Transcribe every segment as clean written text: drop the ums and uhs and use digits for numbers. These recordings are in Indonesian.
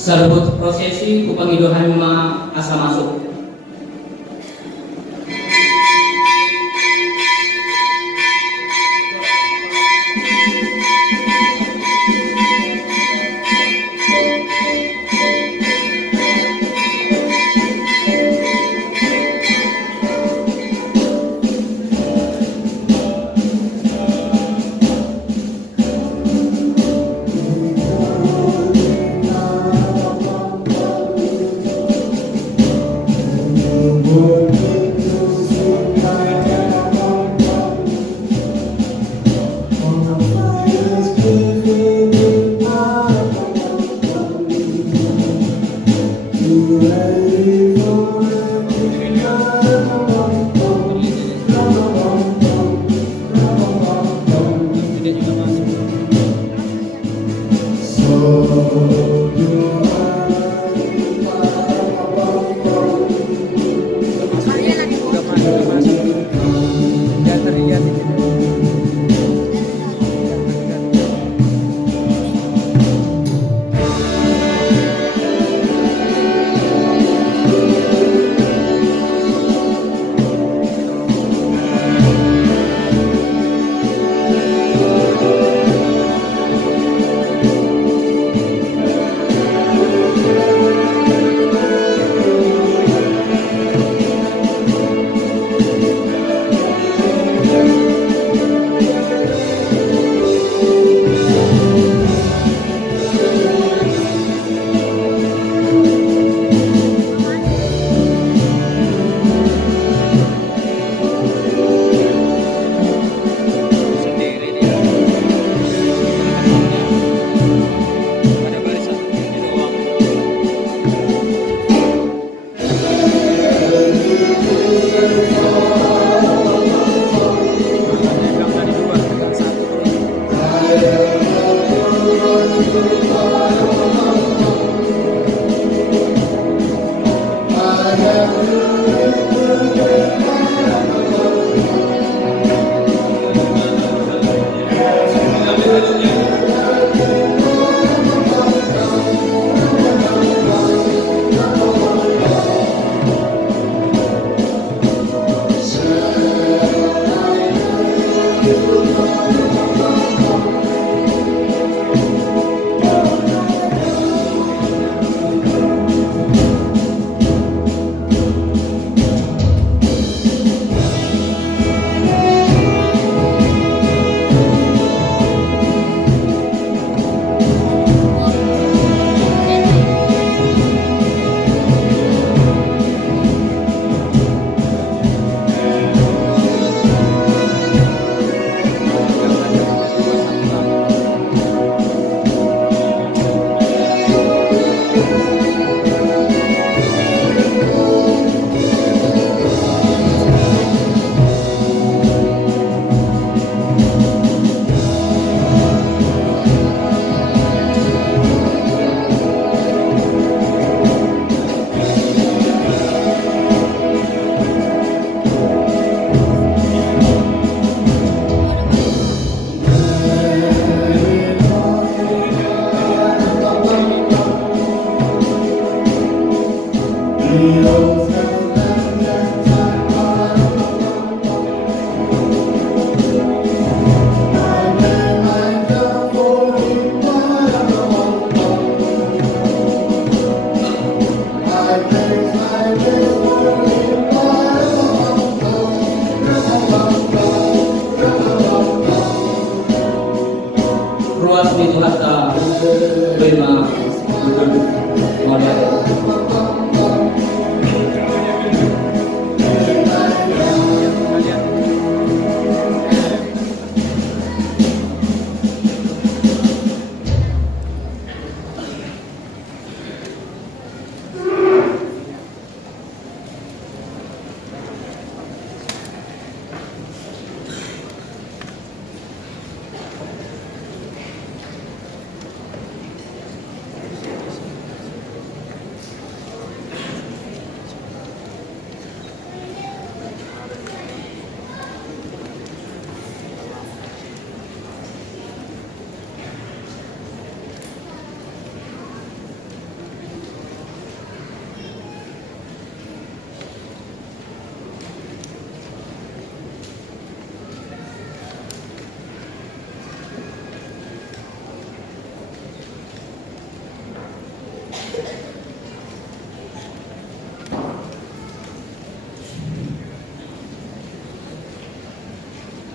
Serbut prosesi kupangiduhan asa masuk.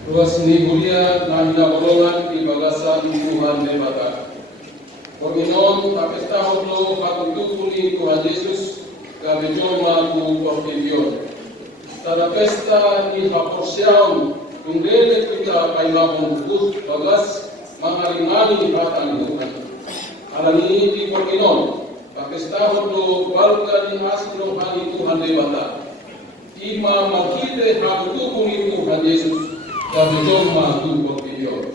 Ruas ni mulia na hinabolongan di bagasan Tuhan Debata. Porminon tapestahon lo pagtutuli Tuhan Yesus gabejoma ku portivion. Tada pesta ni haporsiaon tunggele kita kaimahon butuh bagas mangaringani hatan Tuhan. Alani di porminon tapestahon lo balkan ni asino hani Tuhan Debata. Ima makite pagtutuli Tuhan Yesus gabejoma ku portivion.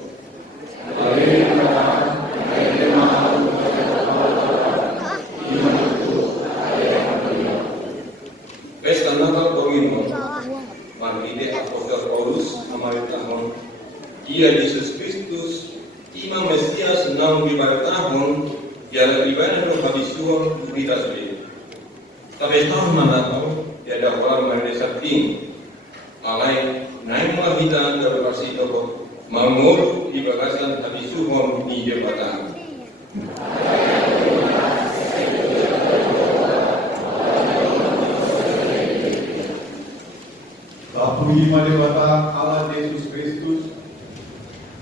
Pesta Natal Domino, Maride Apostol Paulus, Amaritahon, Ia Yesus Kristus, Ima Mesias, Naum Bibaratahon, Yala Ibadah Roh Habisuan, Ubita Suri. Tapi tahun Natal, Yada orang Maride Sabting, Alai, Naim Mahita, Terpasi Toko, Mamur, di bagasan Habisuan, di Jabatan. Puji Madewata Allah Yesus Kristus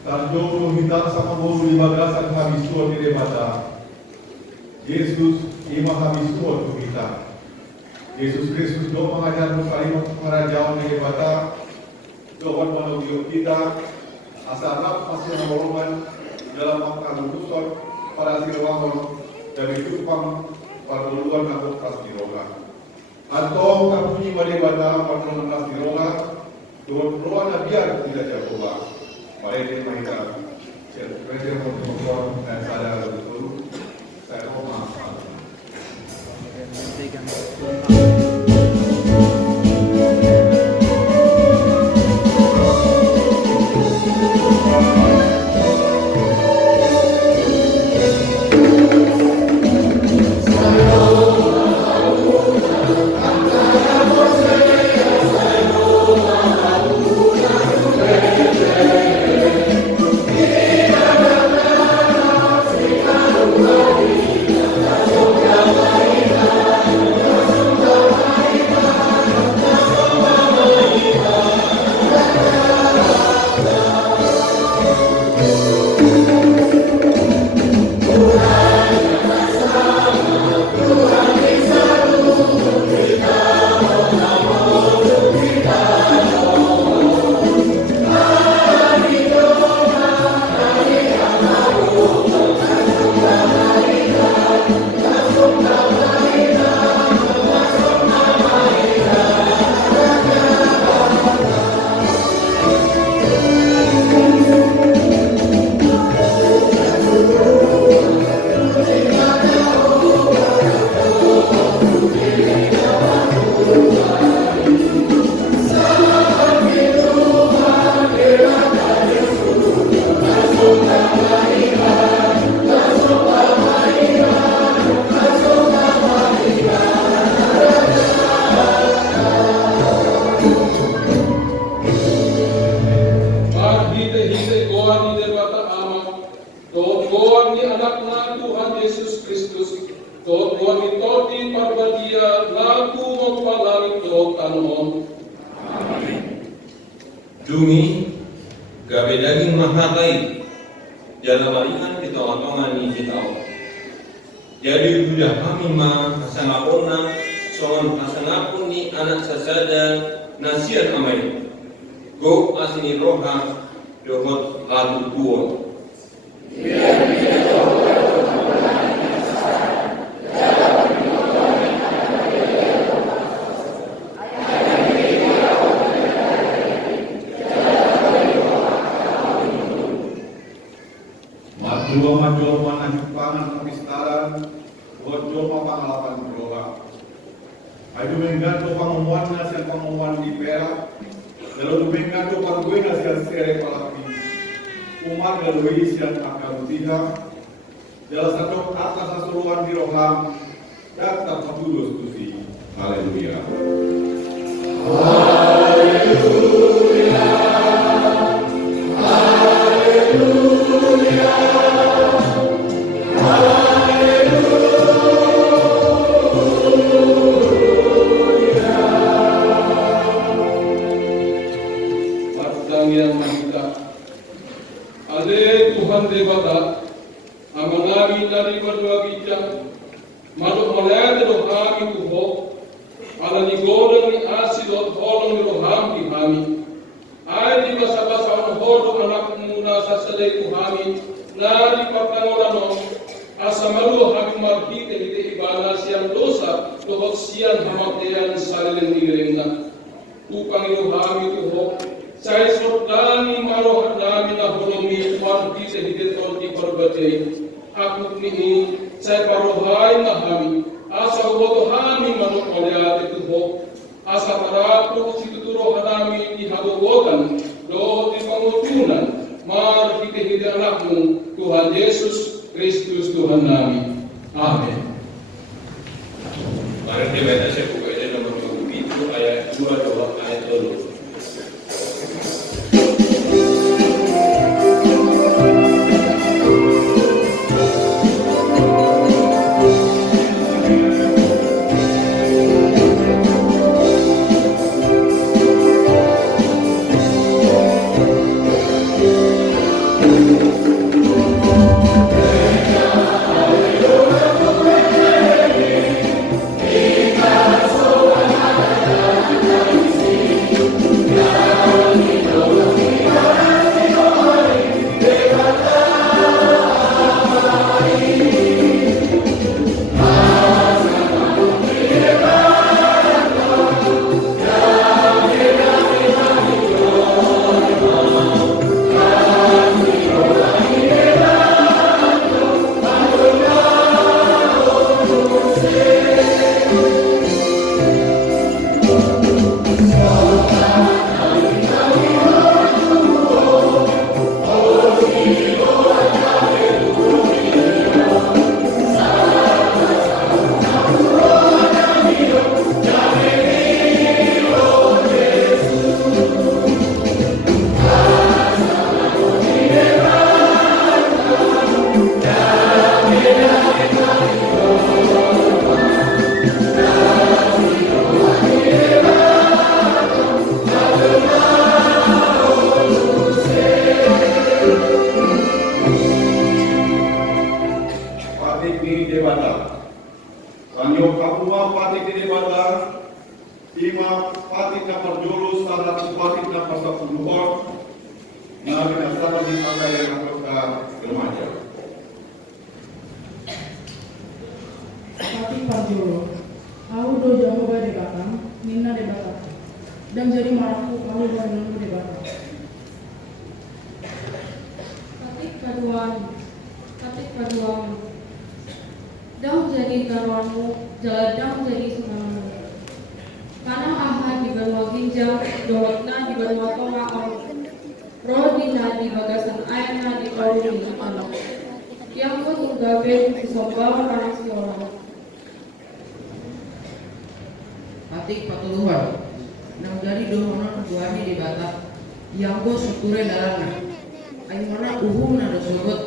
Tanjung hitang sama bolu di bagasan habis tua di debata Yesus ima habis tua tu kita Yesus Kristus do mengajar kali pengerajaan di debata doan menuju kita asal masih menolongan dalam makna lutusan pada sirwangon dan itupang pada luar nakut pas diroga atau kapunyi Madewata pada pas diroga Tuhan ruang biar tidak jagolah. Mari kita presiden untuk dan sadar betul. Saya mau maaf. Dumi, gabe daging mahatai, jala marian kita latongan ni kita. Jadi sudah kami mah kasangapona, soal kasangapun ni anak sasada nasian amai. Go asini roha dohot latu tuon. Dua mana pangan kemistaran, buat joma pangalapan berdoa. Ayo mengganto pangamuan nasian pangamuan di Perak, lalu mengganto pangguin nasian sere palapi. Umar lalu isian akan tiga, jalan satu atas asuluan di roham, dan tak patulus tusi. Haleluya. Haleluya. Haleluya. Yang hami. Ay di basa-basa hodo anak muna sa salay ko hami na di pagkangolan asa malu hami magbite hiti ibana siyang dosa tuhot siyang hamakdayan saliling niling na upang inuhami tuho sa isot dami marohat dami na holomi magbite hiti ton di parbatay akut ni sa parohay na hami asa huwag hami manok olyate tuho asa parapo situturo hanami ihagogogan do di pangutunan marhiti-hiti anakmu Tuhan Yesus Kristus Tuhan nami. Amin. Mari kita baca buku ini nomor 27 ayat 22 ayat 2. dan jadi maraku kalau bangun debat. Katik paduan, dang jadi garwanmu, jaladang jadi sunganmu. Kanang ahad di benua ginjal, dohotna di benua tonga au. Roh dina di bagasan airna di kalu di anak. Yang pun unggabe disombawa karang si orang. Katik patuluhan, nang jadi dohonon duani di batak, yang go syukure darana. Ayo mana uhum nado sobat,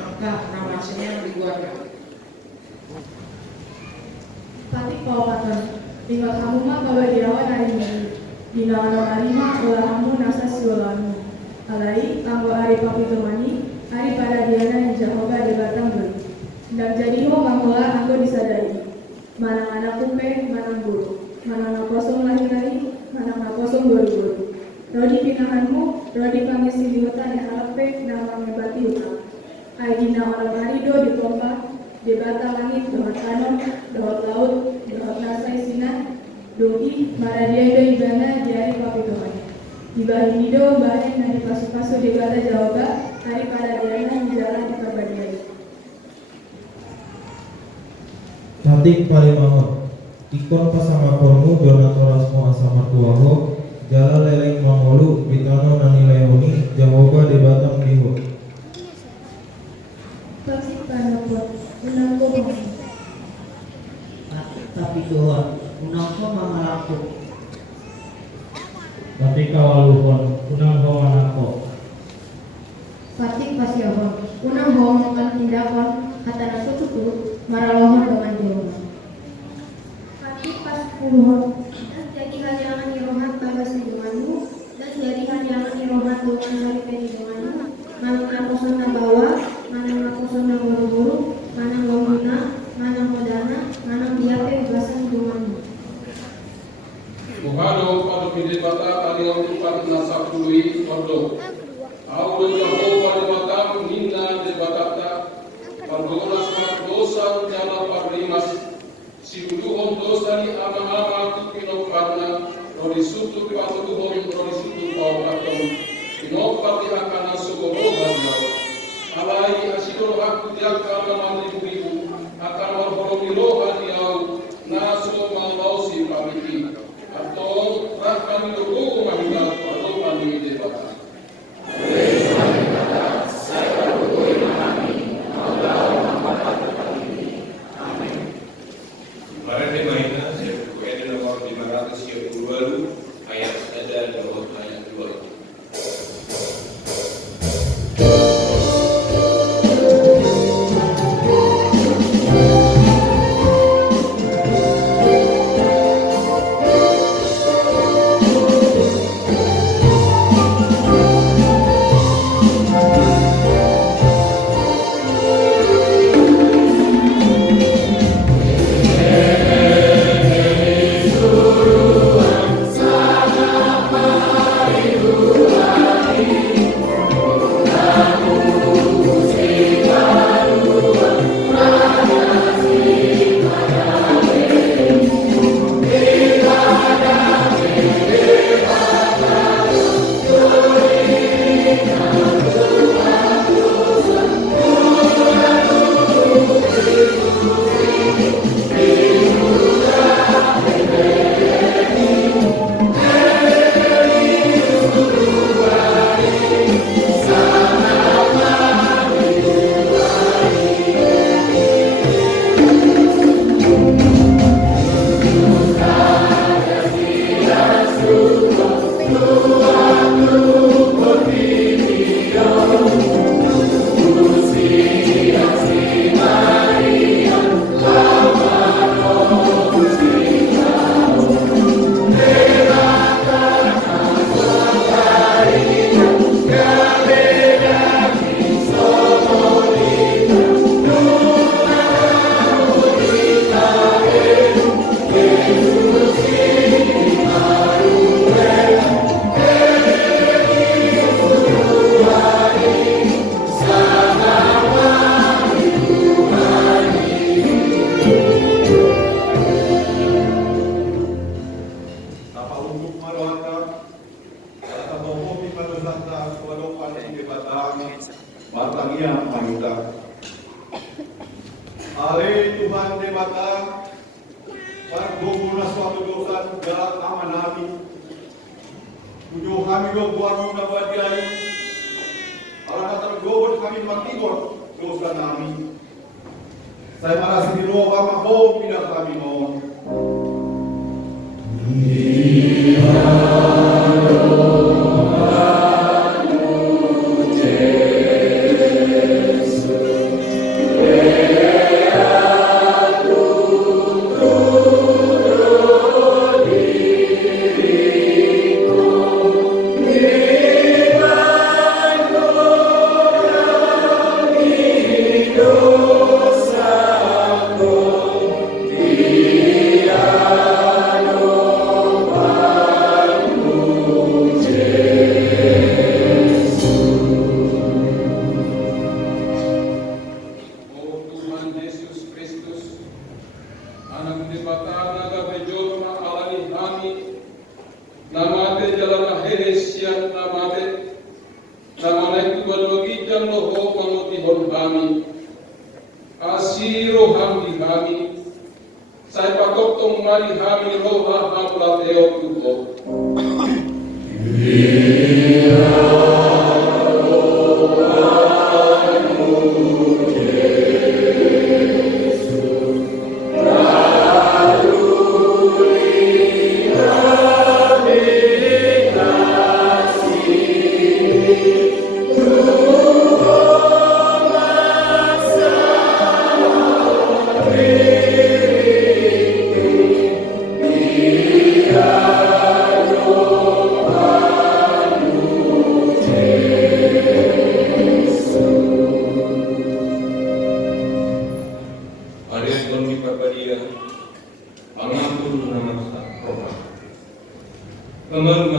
angka ramasnya di guarna. Patik pawatan, tinggal kamu mah bawa diawan hari ini. Dinawan narima ulah kamu nasa siolamu. Alai kanggo hari papi temani, hari pada diana yang Jehovah di batang beli. Dan jadi ho manggola anggo disadari. Manang anak kupe, manang guru. Manang na kosong lari-lari, manang na kosong guru-guru. Rodi pinahanmu, rodi pangisi liwatan yang harape nama mebati utang. Aidina orang harido di pompa, di batang langit, dohot kanon, dohot laut, dohot nasai sinan, dogi, maradia do ibana di hari papi Tuhan. Di bahin nido, bahin dan di pasu-pasu di bata jawaga, hari pada diana di jalan di perbadian. Katik parimangot, ikon pasama kormu donatorasmu asama tuaho, jala leleng mangolu bitano nani leoni jawaba di batang liho. Kasih panapot, unangko mong. Tapi Tuhan, unangko mamalaku. Tapi kawaluhon, unang hawanako. Patik pasyahon, unang hong kan tindakon, kata nasututu, maralohon dengan Jehovah. Patik pas puluhon, dan jadi hanyangan irohat bagas hidunganmu, dan jadi hanyangan irohat dengan hari penidunganmu. Manang nakoson na bawa, manang nakoson na buru-buru, manang gomuna, manang modana, manang biape bagas hidunganmu. Buhado pada pilihan bata kalian tupat nasakului ordo. Audo Jehova de bata ninna de batata pardonas dosa jana parimas siduhon dosa ni ama-ama tu pinoparna rodisutu patuhon rodisutu paupaton pinopati akana sugoro hadlaw alai asidoro hakku diakana mandribu akan warhoromilo hadiau nasu mausi pamiti atau rahkami dogo mahina atau kami debata. Kemarin di Mahina, saya buku nomor 532 ayat 1 dan ayat 2. Ale Tuhan debata pardomu na suatu dosa dalam aman nami tujuh kami do buat na badiai ala kata gobot kami makibor dosa nami saya marasi di roh ama ho tidak kami mohon Dia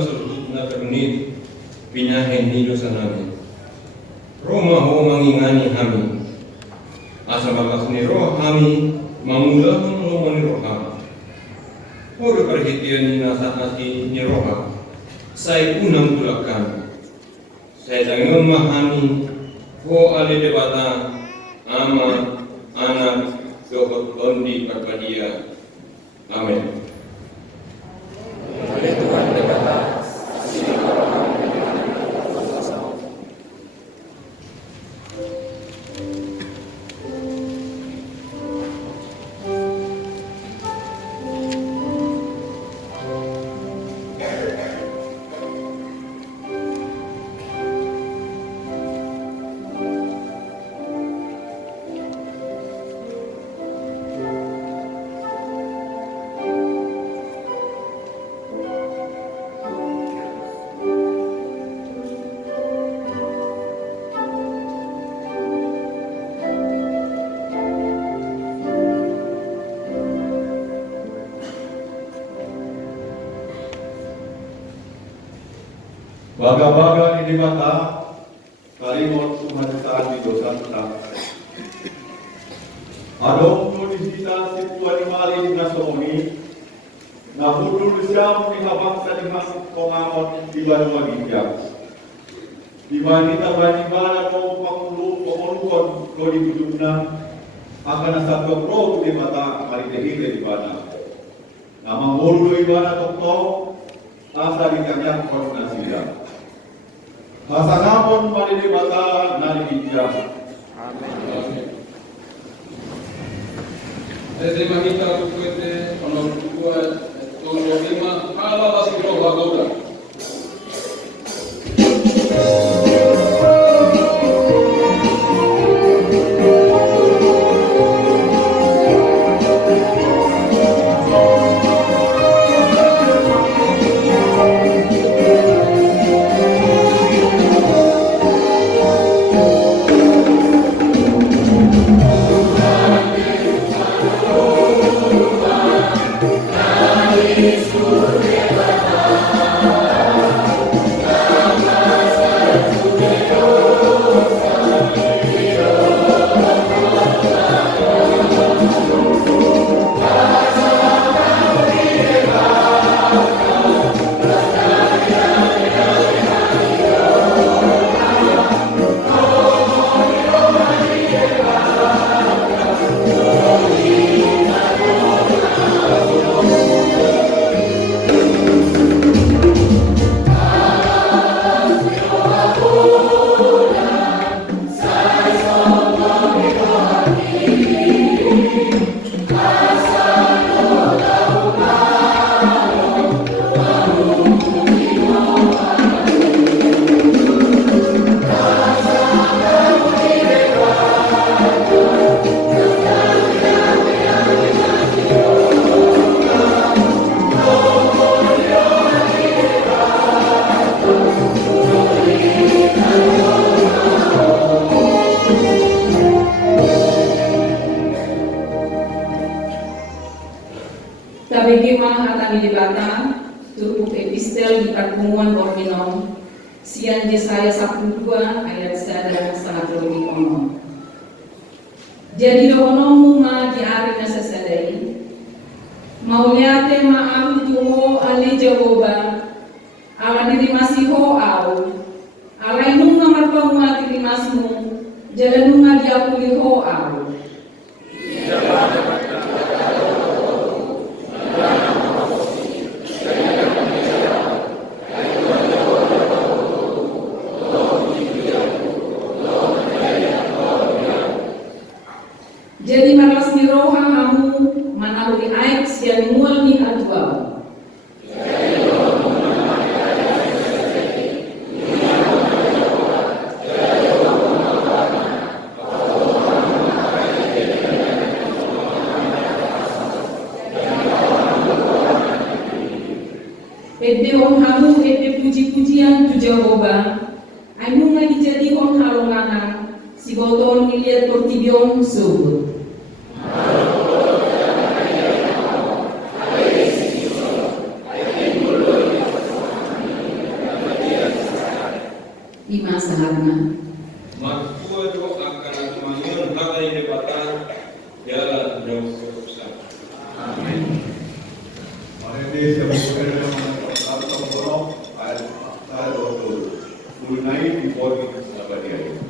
surut na terunit pinahen nilo sa namin. Roma ho mangingani kami. Asa bakas ni roh kami mangulang ng ni roha. Puro perhatian ni nasa hati ni roha. Saya unang tulakan. Saya tangon mahami ho ali debata ama anak dokot tondi perpadia. Amin. Baga-baga ini mata kalimot sumasataan di dosa kita. Adong tulisita si Tuhan Malin na somoni na budul siya muni habang sa limang kongamot di Banumagigya. Di manita banibala ko pangulukon ko di buduna akan nasa pro di mata karitehile di bana. Na mangulu di bana tokto asa di kanya koordinasiya. Pasanapon malilibata naligidya. Amin. Desde mamita tukwete ono tukua tolo lima hala lasiro hagoda. Tabigi mga hatang ilibata, turpuk epistel di pertemuan Orminon, sian Yesaya 12 ayat 1 sangat lebih ono. Jadi dohonomu ma diari na sasadai, mauliate ma amu tuho ali Jehovah, ala diri masih ho au, ala inunga marpamu diri masmu, jalanunga diakuli ho au. Jadi malas ni roha hamu manaluri aik sian mual ni adwa. Ede on hamu ede puji-pujian tu Jehovah. Aimu ngai jadi on halongangan si boton ngiliat portibion subut. Ima saharna. Magtua do akan tumanyon bagay debatan jalan jauh kesuksesan. Amin. Mari kita berdoa untuk tolong ayat 20 mulai di poin sahabat dia.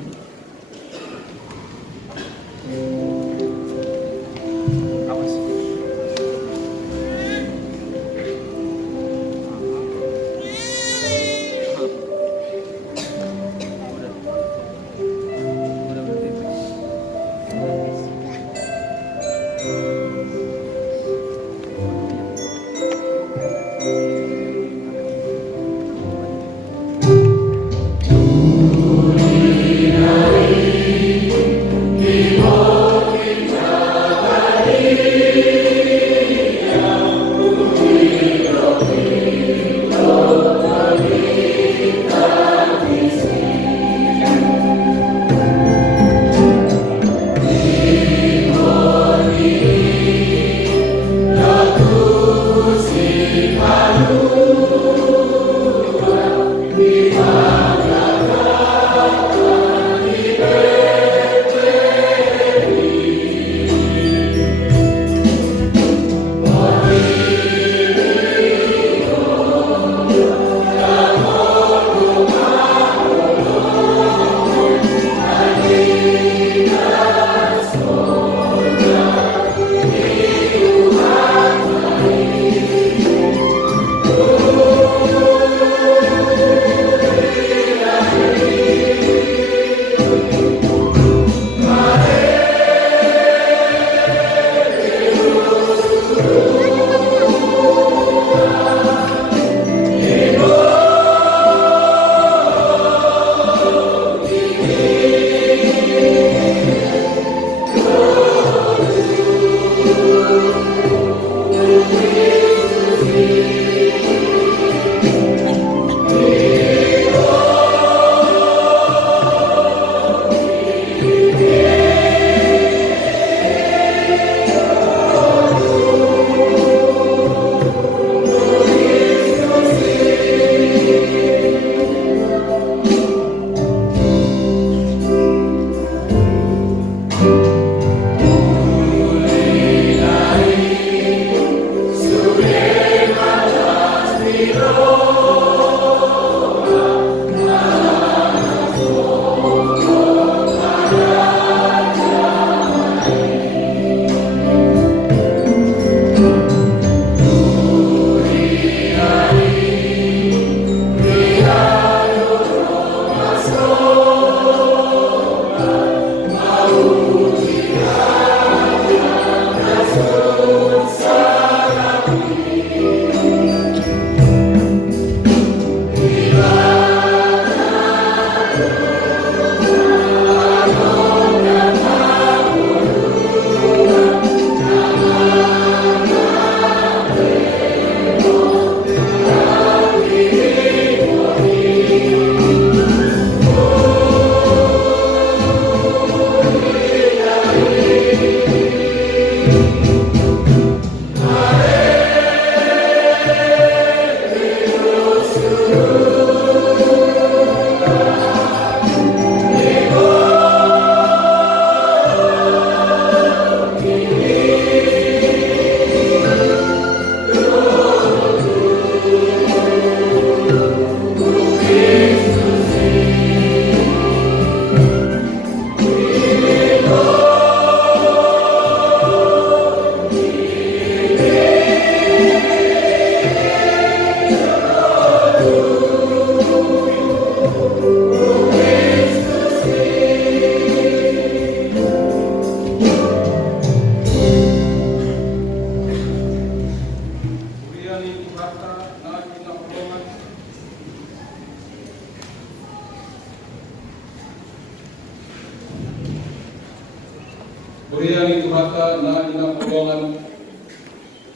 Beriang itu hata na ina pulongan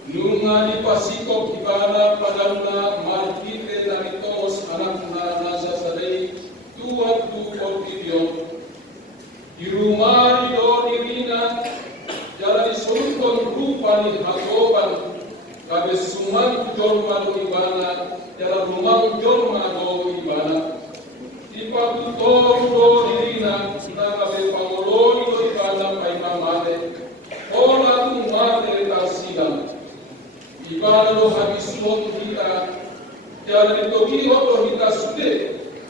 nunga di pasiko kibana padana markite na itos anak na nasa sadai tuat tu portidion di rumah do dirina jala disulkon rupa ni hagoban kabe suman jorma do ibana jala rumang jorma do ibana di todo divina, nada de pangoloni do ibana paima mate, ola tu mate tarsida. Ibana do habisuo kita, jangan toki otro kita sude,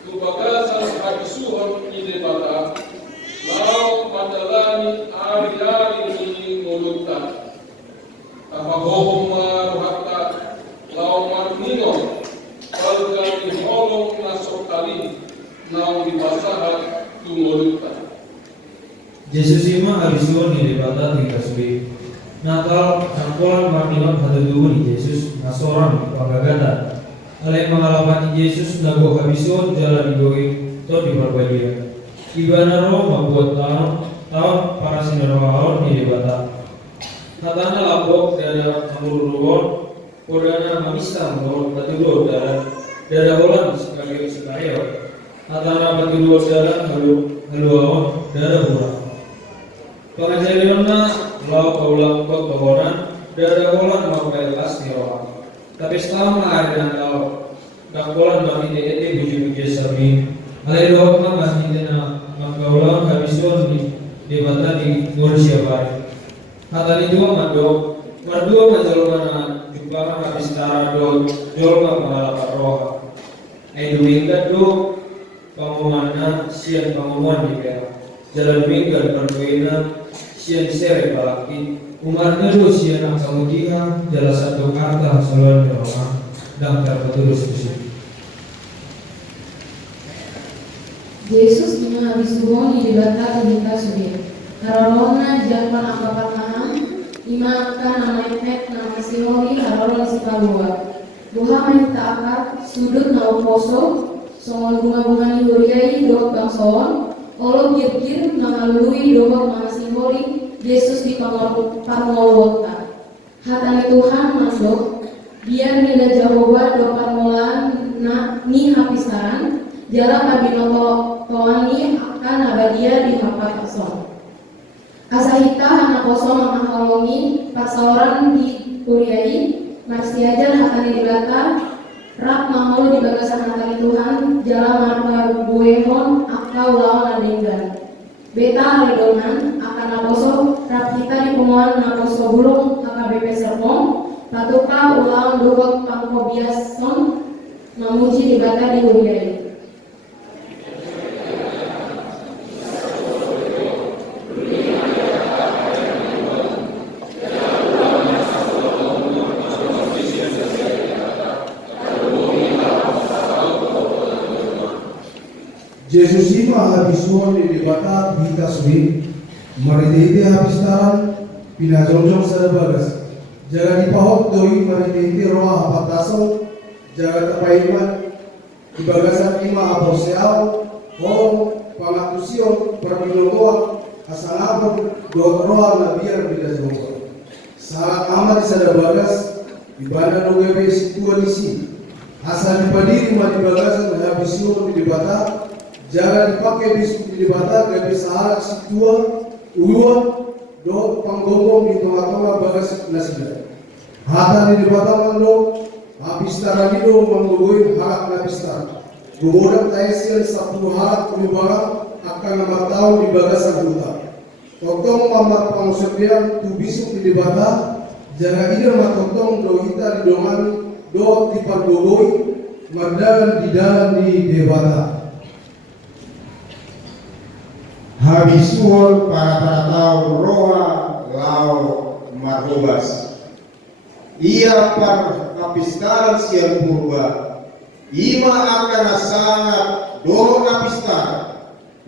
tu bagasan habisuo ide bata, lau madalani ari-ari ini mulutta. Ahohoma hatta lau marnino, walga ni holong na sotali, nau di basaha tu mulutta. Yesus ima habisuon ni debata tingkat subi. Natal angkolan marninon haduduun Yesus nasoran panggagata. Ale mengalapan Yesus nago habisuon jalan digogi to di barbadia. Ibana roh membuat tahun para sinarwahon ni debata. Hatana labok dada mengururuon, kodana mamista menurut batudo dada holan sebagai sekayo. Hatana batudo dada haluaon dada hura. Pengajarionna lau kaulang kok kehonan dada holan mau kelas niroa. Tapi setelah mengajar lau dakkolan bagi ete buju-buju sabi. Ale doa masih dena makaulang habisuan di debata di Gorsia Bari. Kata ni dua mandok, mardua majolmana jumpa habis tara do jolma pengalaman roh. Aidu minggat do pengumuman sian pengumuman di kera. Jalan minggat berbuena sian sere balaki. Umarnya do sian akamudiha jala satu karta saluan roh dan terputus musik. Yesus menghabisuon di debata tingkat subi. Karolona jangan anggapan maham, imakan nama efek nama simori harolona si palua. Buha minta akar sudut nau poso, songon bunga-bunga ni huriai dok bangsoon, olo gir-gir nama lui dobok nama simboli Yesus di parmolota. Hatani Tuhan mandok, biar nila Jehovah do parmolan ni hapisaran, jala pabinoto toani akan abadia di hapat kosong. Asahita anak kosong menghalangi pasaoran di Kuriai, marsiajar hatani dibata, rak mamul di bagasan hatani Tuhan, jala marpa buehon akau lawan adenggan. Beta halidonan akan naposo, rak kita di penguan naposo bulung KKBP Serpong, patuka ulang dukot pangko biason, memuji dibata di Kuriai. Jesus ima habisuon di debata hingga subi, maritete habistaran pinajojong sa bagas. Jaga dipahok doi maritete roa hapataso, jaga tapaiman ibagasan ima aposeao, hong pangatusion permilotoa asalabon dot roa na biar pinajojong. Saat amat sa bagas ibana nugebe situa nisi. Asal dipadiri ma dibagasan habisuon di debata. Jangan dipakai biskuit di bata, gak bisa alat situa, uang, do panggomong di tengah-tengah bagas nasinya. Hata di bata mando, habis tarani do manggogoin halak nabistar. Gubodang taisian satu halak kulibarang akan nama tahun di bagasan huta. Totong mamat pangusetian tu bisuk di bata, jangan ida matotong do hita di doman, do tipagogoi, mardalan di dalam di debata. Habisuon para tahu roa lau marhobas. Ia par kapistaran siang purba. Ima akan sangat dorong kapistar.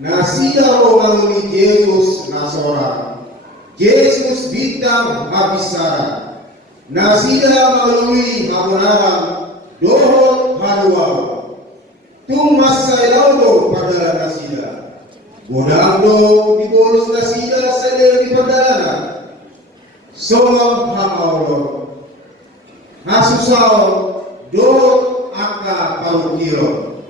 Nasida romangi Yesus nasora. Yesus bintang habisara. Nasida melalui habunaran dorong haluau. Tung masai laudo pada nasida. Godando di bolus nasida sedang di perjalanan. Somam hamaulo. Nasusau do aka parukiro.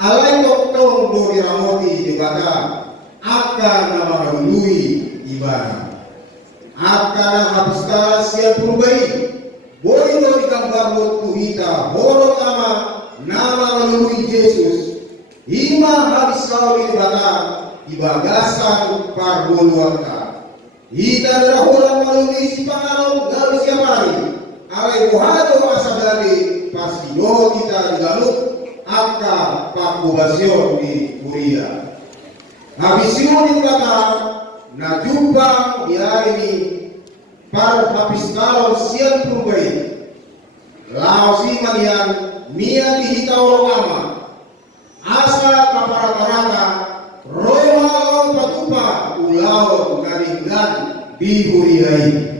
Alai toktong do diramoti di bata. Aka nama lui ibana. Aka na habiskan siap purbai. Boy do di gambar motu hita. Horo ama nama lui Yesus. Ima habis kau di bata ibagasan parbuluanka. Ita adalah orang melalui si panganom galau siap hari. Ale muhado asabali pasti do kita digalup aka pakubasyon di Kuria. Habis yun di bata na jumpa ini par habis kalau siang purbai. Lao si manian mia dihitau rongama. Asa kaparata-rata roha lau patupa ulau karinggan bihuriai.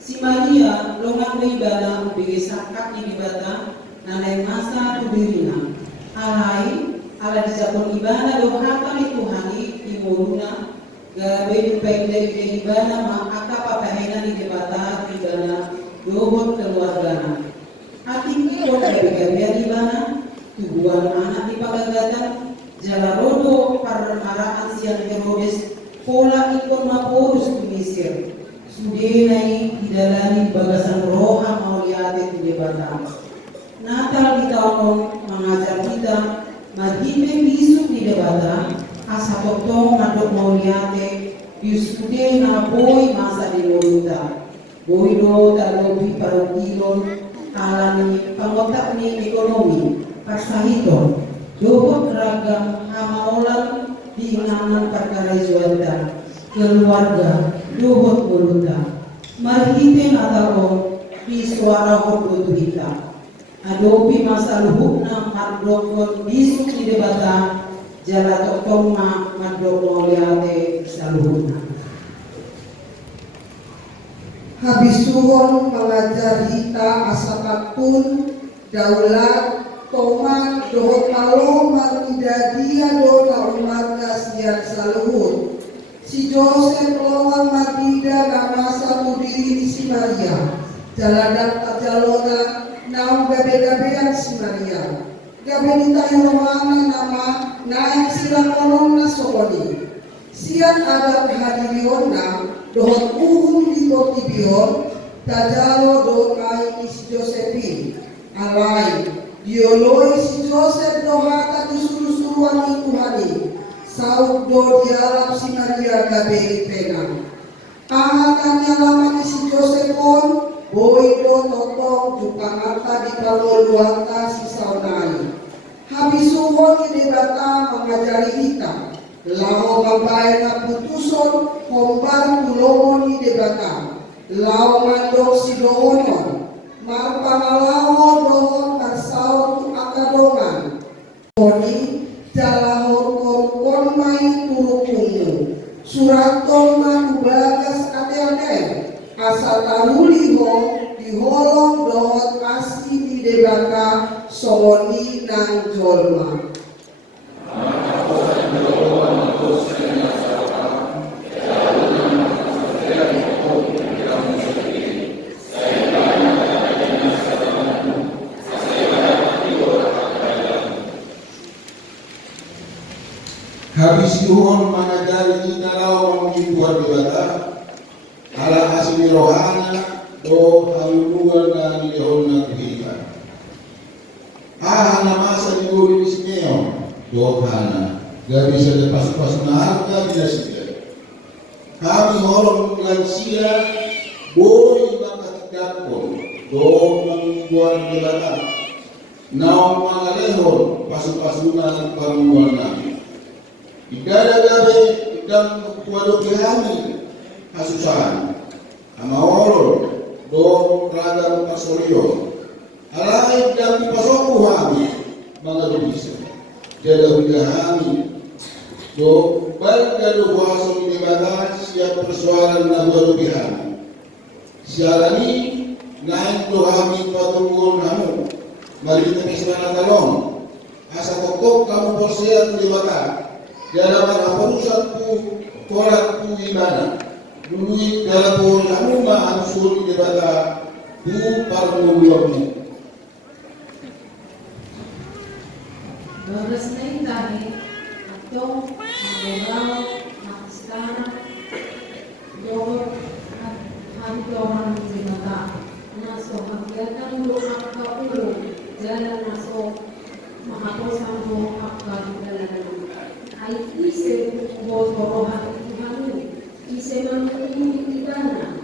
Si Maria longan ibadah ubege sakat di bata nanai masa tudirina alai ala disapun ibadah do hata ni Tuhani di moruna gabe dupai de ibadah ma aka papahena di bata ibadah dohon keluargana hati ko gabe di bana tujuan anak di pagagatan jalarodo parmaraan siang Herodes pola ikon mapurus tumisir sudenai didalani bagasan roha mauliate kudebatan. Natal di tahun mengajar kita madhime bisuk di debatan asa totong madok mauliate yusude na boy masa di loluta boy do talobi parokilon alani pangotak ni ekonomi pasahiton dohot ragam hamaolan di ngaman perkara jualda keluarga dohot boluta marhite natalo di suara hodo tuhita adopi masa luhukna madokon bisuk di debata jala tokongma madok mauliate saluhukna. Habis suhon mengajar hita asapatun daulat toman dohot malo manidadia dona umarga sian saluhut. Si Joseph lawan Madida nama satu diri si Maria jalanan tajalona naum gabe-gabean si Maria gabe ditayu romana nama naik silang kolong nasogoni sian adat hadiriona dohot uhum di potibion tajalo dokai si Josephine alai dioloi si Joseph dohata dusuru-suruan Tuhani sauk do dialap si Maria gabe penang. Tahanannya lama si Joseph pun boy do totong jupang ata di kaloluanta si saunai. Habis suhon di debata mengajari kita. Lao babai na putuson kombar tulomon di debata. Lao mandok si dohonon. Marpangalao dohon tarsau tu akadongan. Koni jalahor korkon mai turukunmu suraton ma kubagas ate-ate asal taruli ho diholong dohot asli di debaka soni nang jolma. Habis Tuhan mengajari kita lau menghibuan debata ala asmi rohana do halunuan dan lehona kehidupan. Ahana masa di gori ismeo do hana gak bisa lepas-lepas harga bila sida. Kami orang lansia boleh bakat dakon do menghibuan debata. Naum mangalehon pasu-pasunan pamuan kami. Idara gabe idam kuado kehami hasusahan ama oro do raga pasolio ala idam pasoku hami mangado bisa jada widahami do baik galu waso di bata siap persoalan na baru bihami siarani naik do hami patungul namu mari kita mesra talong asa kokok kamu persiat di bata Jalaman aparusan ku kolat ku imana. Dului galapon anuma ansur debata du parlu lomu. Bagas na yung tahi, atong magalaw, makistana, doon at hantohan ng mata. Naso, hagyatan mo ang kaulo, jalan naso, makaposan mo ang kagdalanan. Ay isip mo torohan Tuhan, isip man mo ibana,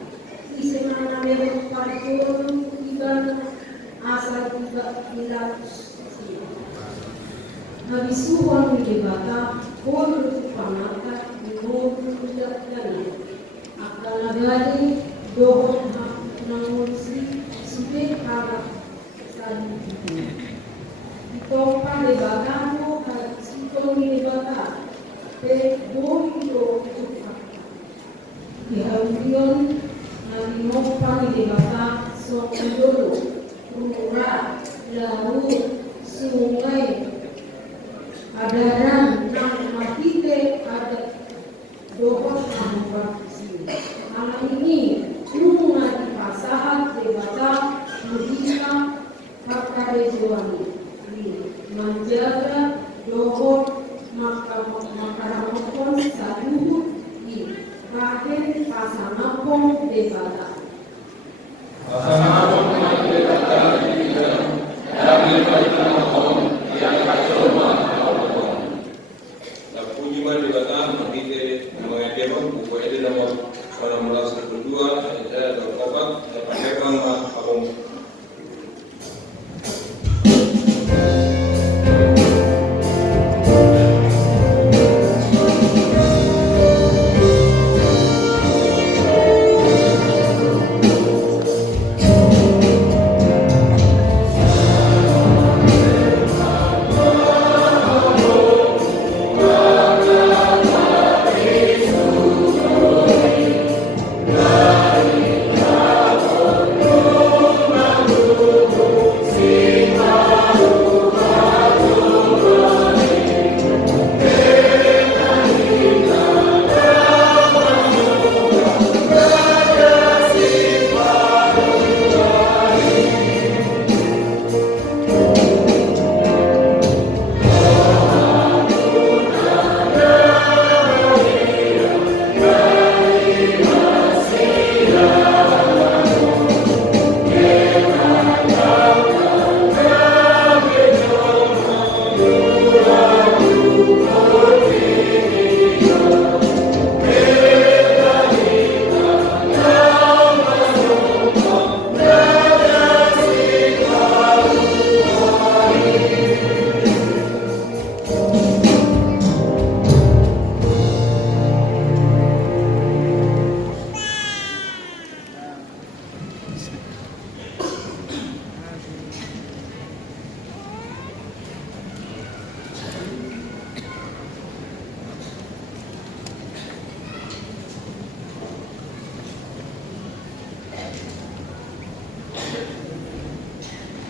isip man na meron pagkulong ibana, asal ilatos. Nabisuhan ni bata, polo panata, limon ulat dala. Akalagadi doon ng mulsi, sipit harap sa dito. Ito pa ni bata mo, sitong ni bata, pero doon ito tupak. Dihawiyon na limon pa ni bata, so ulo, umura, laro, sungay, adaran ng matite at doon ang praktisi. Ang ini, nung nagpasahat de bata, mudika pagkarejuan. Menjaga doon makaramokon sa duhut kahit pasanapong de bata. Pasanapong de bata, dahil pagkakamon, yang kacoma. Kunjungan di Batam, Mabite, Namanya Dewan, Buku Edi nomor 1922, saya bertobat, saya panggilkan Abang.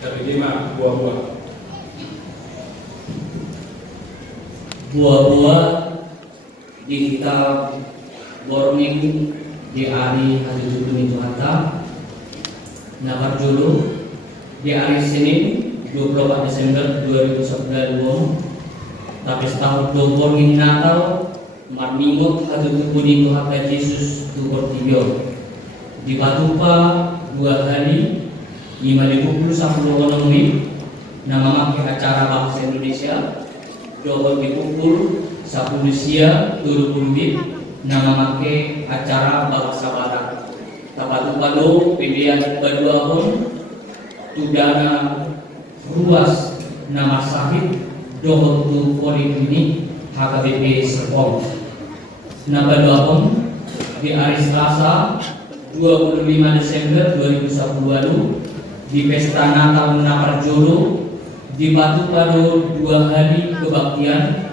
Terima buah-buah. Buah-buah di kitab Warning di hari Hajjudul Juhata Nabar Julu di hari Senin 24 Desember 2019 tapi setahun dompor ini Natal marminggot Hajjudul Juhata Yesus Tukur Tibio di Batupa 2 hari 5.10 ekonomi nama maki acara bahasa Indonesia dohon dipukul 10 sia 20 nama make acara bahasa Batak tapat upado pilihan kedua pun tudana ruas nama sahid dohon tu poliklinik HKBP Serpong nama dua pun di hari Selasa 25 Desember 2010 di Pesta Natal Naparjolo di Batu Pado 2 hari kebaktian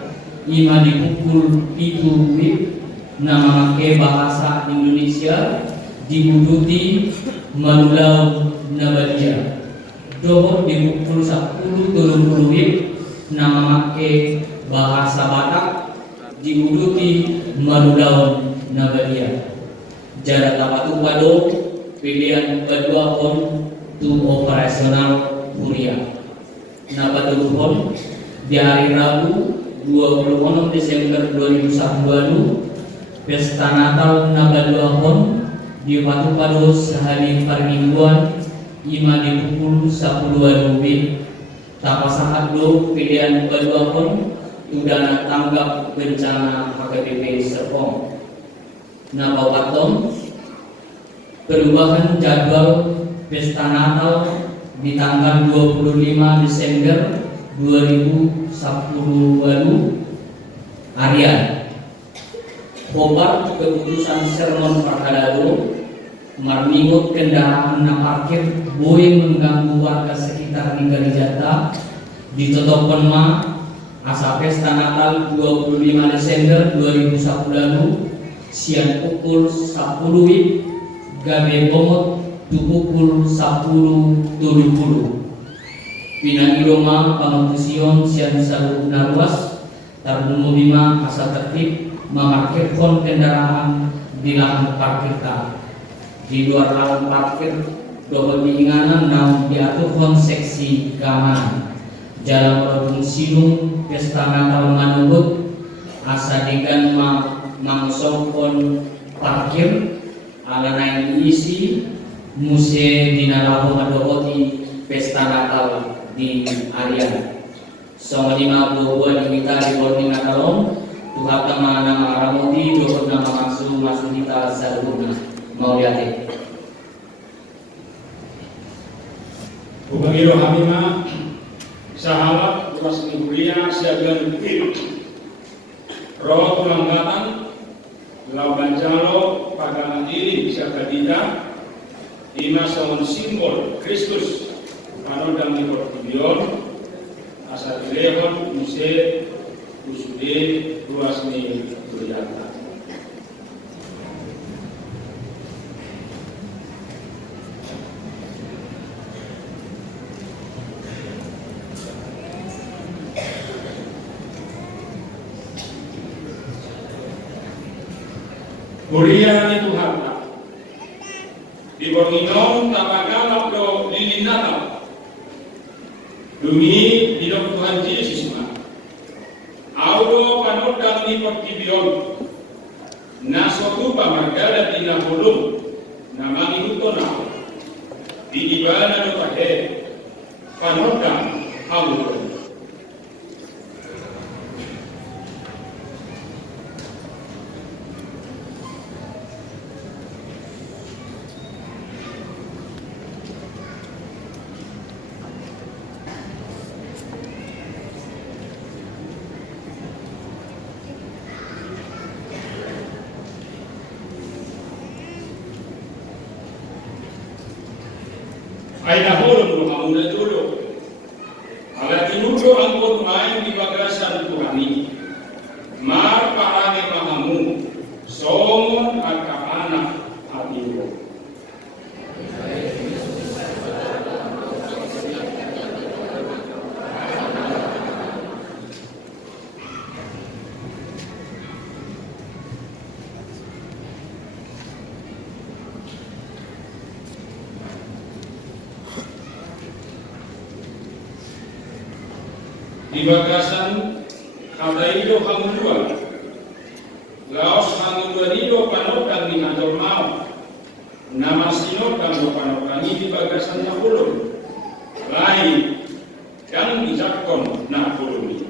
ima dipukul itu wib nama make bahasa Indonesia dibuduti malulau nabadia dohon dipukul 10 wib nama make bahasa Batak diuduti marudaun nabadia. Jara tapatu pado pilihan kedua pon tu operasional kuliah. Napatu pon di hari Rabu 26 Desember 2021 pesta Natal nabadua pon di Watu Pado sehari permingguan ima di pukul 10 WIB. Tapasahat do pilihan kedua pon udana tanggap bencana HKBP Serpong. Nabawaton perubahan jadwal pesta Natal di tanggal 25 Desember 2010 baru Aryan Hobart keputusan Sermon Parkalado marmingut kendaraan na parkir boleh mengganggu warga sekitar negara Jata ditutupkan ma asa pesta Natal 25 Desember 2010 siang pukul 10 WIB gabe bomot tu pukul 10.70 pinagi Roma Pangatusion siang salu naruas tarbunu bima asa tertib memarkirkan kendaraan di lahan parkir di luar lahan parkir dohol diinganan namun diaturkan seksi keamanan jalan Rodung Silung pesta Natal manubut asa degan mangsongkon parkir ala naik diisi muse dinalaho adohoti pesta Natal di Aryan songo 52 dimita di Borning Natalon tuhata nama Ramodi dohot nama masuk kita saluna mau lihat Ubangiro hamima sahabat luas kuliah siagan tim roh penanggatan Lawan jalo pagangan diri bisa kadida ima saun simbol Kristus panodang di Portugion asa dilehon muse usude luas ni berjata. Kuliah itu harta di Borneo tapagalap do lilin Natal demi di Tuhan Yesus ma audo panodang ni Portugion nasotu pamargala di Napolong namang utona di ibana do pahe panodang audo ay nahulong lumamuna dulo. Ala tinudo ang main di bagasan Tuhani. Mar parane mahamu, somon at kaanak at iwo. Di bagasan kadaido hangudua laos hangudua panodang di kantor mau nama sinodang do panodang di bagasan Napolong lain yang dijakon Napolong ini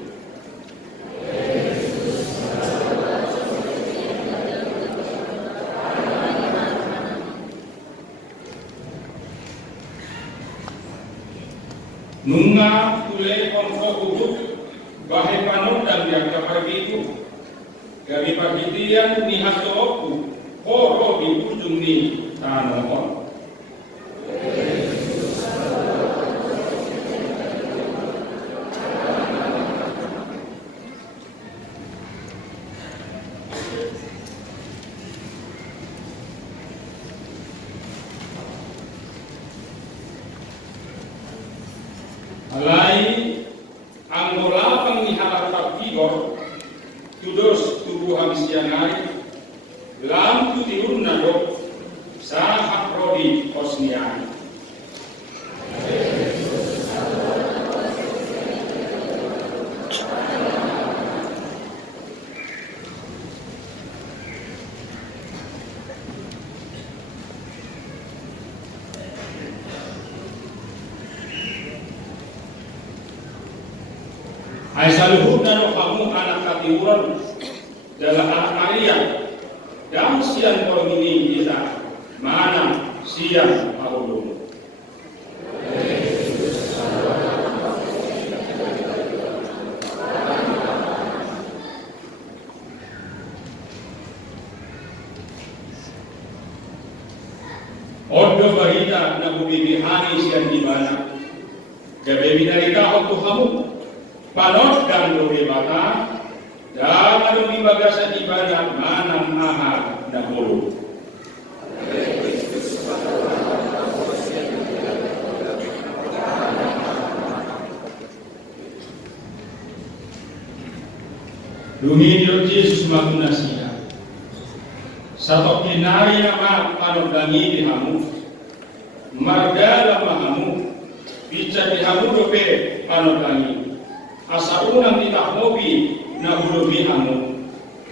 nunga tule konfo kubuk bahe panodang yang kapargitu dari pagitian ni hato oku horo di ujung ni tanohon alai anggola pengihara pagigor tudos Tuhan sianai lam tu tiun nado sahak rodi osniani. Hai saluhur dan kamu anak katiuran dalam anak Maria dan siang ini kita mana siang ahulun. Odo bahita na bubibihani siang di mana gabe binarita waktu kamu panot dan dobe bata dan anu bagasan ibadah manang ahad dahulu. Lumidio Yesus magunasiya satok kinari nama panot dangi dihamu marga lama hamu bica dihamu dobe panot dangi asa unang ditahmobi na hulubi amo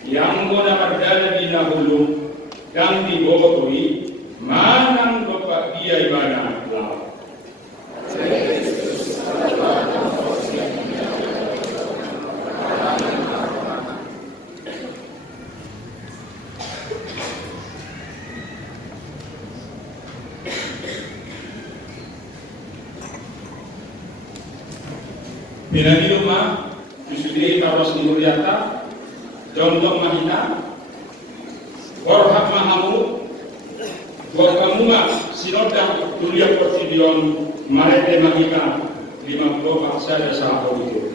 yang gona mardana di nahulu dan dibogotoi manang dopa dia ibana lao. Bila di rumah, disudiri kawas di Mulyata, Jongtong Mahina, Gorhak Mahamu, Gorkamunga, Sinoda, Tulia Portidion, Marete Mahika, 50 paksa dan sahabat itu.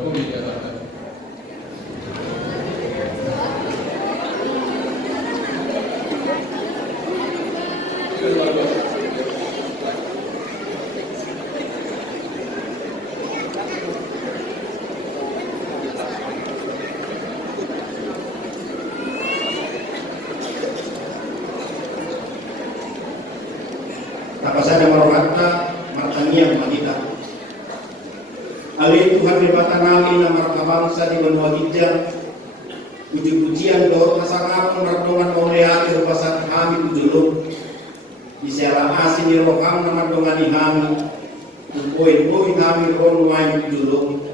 pun dinyatakan. Tapasada marohata martaniang magita. Ali Tuhan berbata nami na markabangsa di benua hijau. Puji-pujian doa kasangapun mardongan mauleati rupasan kami pujulung. Isiala asin ni roham na mardongani kami. Upoy-poy kami ronwain pujulung.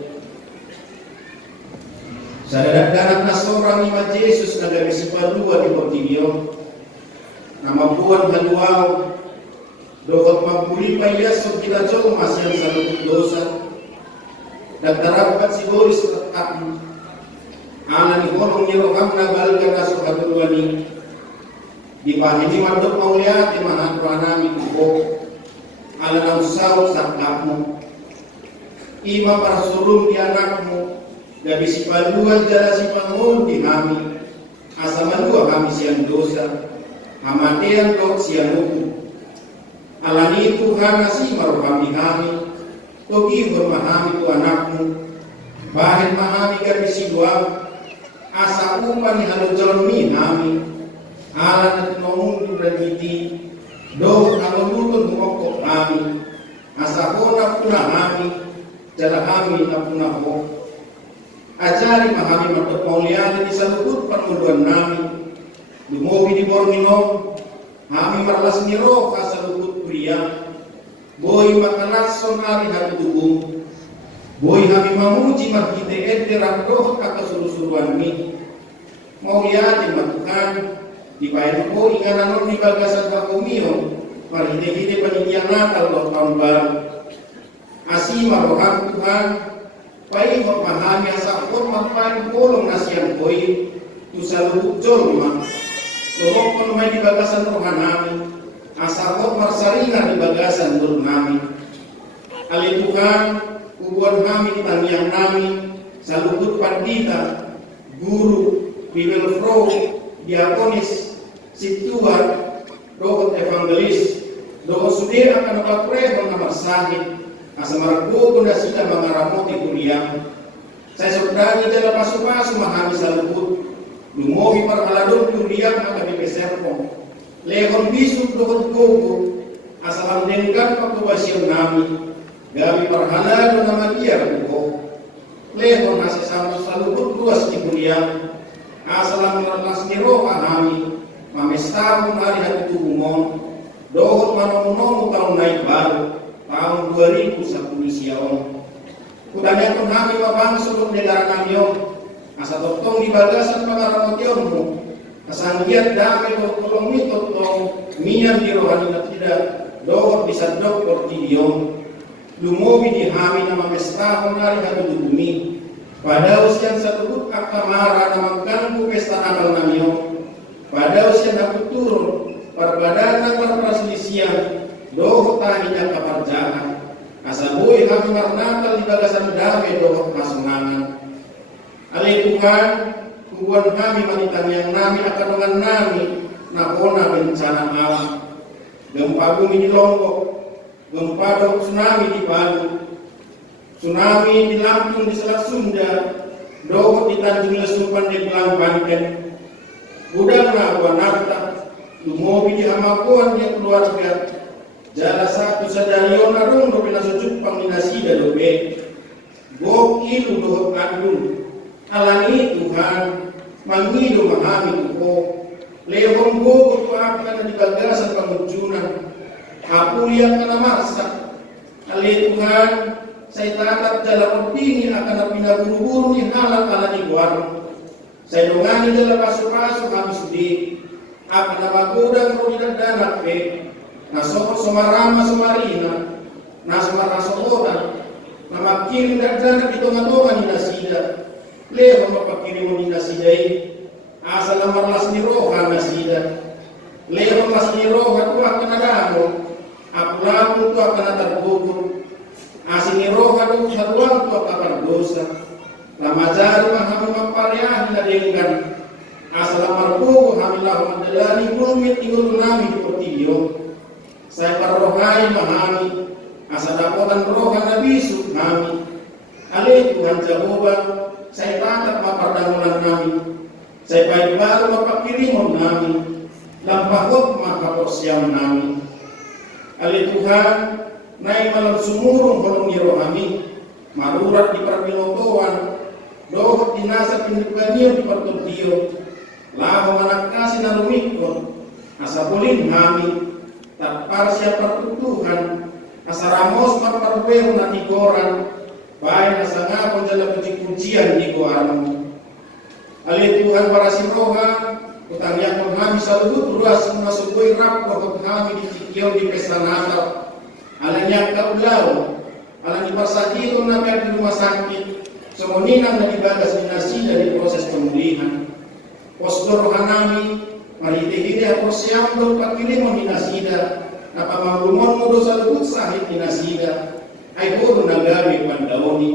Sa dadak-danak na seorang ima Jesus na gabi sipadua di Portillo. Nama buwan haluaw. Dokot mampuli pa Yesus kita jauh masih yang satu dosa. Dan terapat si Boris tetap. Anak ni kolong ni roham na balga kaso kaduluani. Di pahini mandok mau lihat di mahan rohanami kubok. Ala nang saw sakapmu. Ima para sulung di anakmu. Gabi si paluan jala si pangun di kami. Asa malua kami siang dosa. Amatean dok siang hukum. Alani Tuhan nasi marohami kami. Togi hormahami tu anakmu. Bahan mahami kami si doang. Asa umpan halo jalmi kami. Alan at noong duragiti. Doh nangulutun humokok kami. Asa kona puna kami. Jala kami na puna ko. Ajari mahami matot mauliani di salukut pangunduan nami. Dumobi di Borneo. Kami marlas niro kasalukut pria. Boy makalatson ari hati tubuh. Boy kami mamuji markite ete rakdoh kakasuru-suruan mi. Mau lihat matukan di payen ko ingananon di bagasan kakumiyo. Marhide-hide panitian Natal do tahun baru. Asima roham Tuhan. Pai memahami asapun mapan kolong nasiang boy. Tusalukut jolma. Lorong may di bagasan rohan nami. Asakot marsaringan di bagasan burung nami. Ali Tuhan, ubuan kami tangiang nami. Salukut pandita, guru, bibel pro, diakonis, situan, dohot evangelis. Dohot sudah akan dapat prehon na marsahid. Asa maragbo kunda sila mga ramoti kuliang. Saya sordani jala pasu-pasu mahami salukut. Lumowi para haladon kuriang akan dipeserpong. Lehon bisuk dohot gogo. Asalam dengkan pagkabasyon nami. Gabi para haladon na magiar buko. Lehon nasa sampo salubot luas di kuriang. Asalam merlas niroka nami. Mamestahon hari hati tubungon. Dohot manomonomo tahun naik baru. Tahun 2010 siyaon. Kudanya pun kami mabangso negara kami. Asa totong di bagasan pangaramotionmu. Kasanggiat damai do tolong mitot tong miyan di rohani na tidak dohot bisa dok Portillo. Lumowi di hami na mamestahon nari hatu dubumi. Pada usian satubut akamara na magkanggu pesta namal namiyo. Pada usian aku turun perbadanan perselisian dohot tahinya kaparjahan. Asa boy kami marnatal di bagasan damai dohot masunangan. Ali Tuhan, kubuan kami manitan yang nami akan dengan nami nakona bencana alam. Gempa bumi di Lombok, gempa do tsunami di Palu, tsunami di Lampung di Selat Sunda, dohot di Tanjung Lesupan di Belang Banten, budang na Wanarta, lumobi di Hamakuan di keluarga, jala satu sadarion narung do pinasujuk panginasida dobe, gokil dohot andung. Alani Tuhan, mangido mahami tuho. Lehong gogo tu akan di bagasan pengujunan. Aku lihat kena marsak. Ali Tuhan, saya tatap jalan opini akan pindah buru-buru di halang ala di warung. Saya dongani jalan pasu-pasu kami sudi. Akan nama godang rodi dan danak pe. Nasokot somarama somarina. Nasomar nasokotan. Nama kirim dan danak di tonga-tonga ni nasida. Leho mapakirimu ni nasidai. Asal marlas ni roha nasida. Leho mas ni roha tu akan nagano. Aku lamu tu akan tergugur. asini roh hadu haduan tua kabar dosa lama jari mahamu mampariahin na denggan asal marbuku hamilah mandelani bulmit ingul nami di portilio saya parohai mahami asal dapotan rohan nabisu kami ale Tuhan Jehovah saya tatap mapardangunan kami saya baik baru mapakirimon kami lampahot makaporsiam kami ale Tuhan naik malam sumurung honong rohami marurat di perpinotoan dohot dinasa pindipanio di pertutio laho manakasi na lumikon asabolin kami tapar siapa pertutuhan asaramos marparwero na tigoran baik nasangapon dalam kuncian di goarmu ale Tuhan para siroha utang yang kami saluhut ruas masukoi rap waktu kami di Cikio di pesta Natal alanya kaulau alani pasakito na di rumah sakit semoninang na ibadas dinasi dari proses pemulihan postor hanami marite-hide aposiamdo pakilimon dinasida napamangumon mo do sa lubut sahit dinasida ay puro nagawi pandaoni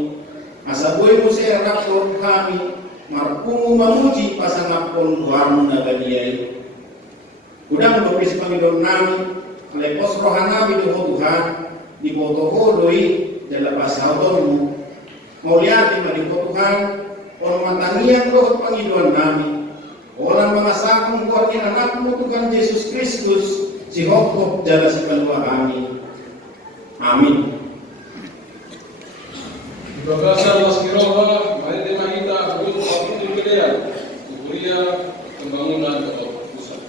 asaboy mo sa rapor kami marpungu mamuji pasangapon tuharmo naganiyay udang lopis Panginoon namin lepos rohanami do Tuhan di botohodoi dalam pasahon mo mauliati malipo Tuhan on matangiyang roh Panginoon namin orang mengasahkan kuatin anakmu Tuhan Yesus Kristus si hokok jala si kalua kami amin. Bagasan Waskiroha, mari kita belum waktu kemudian pembangunan kota pusat.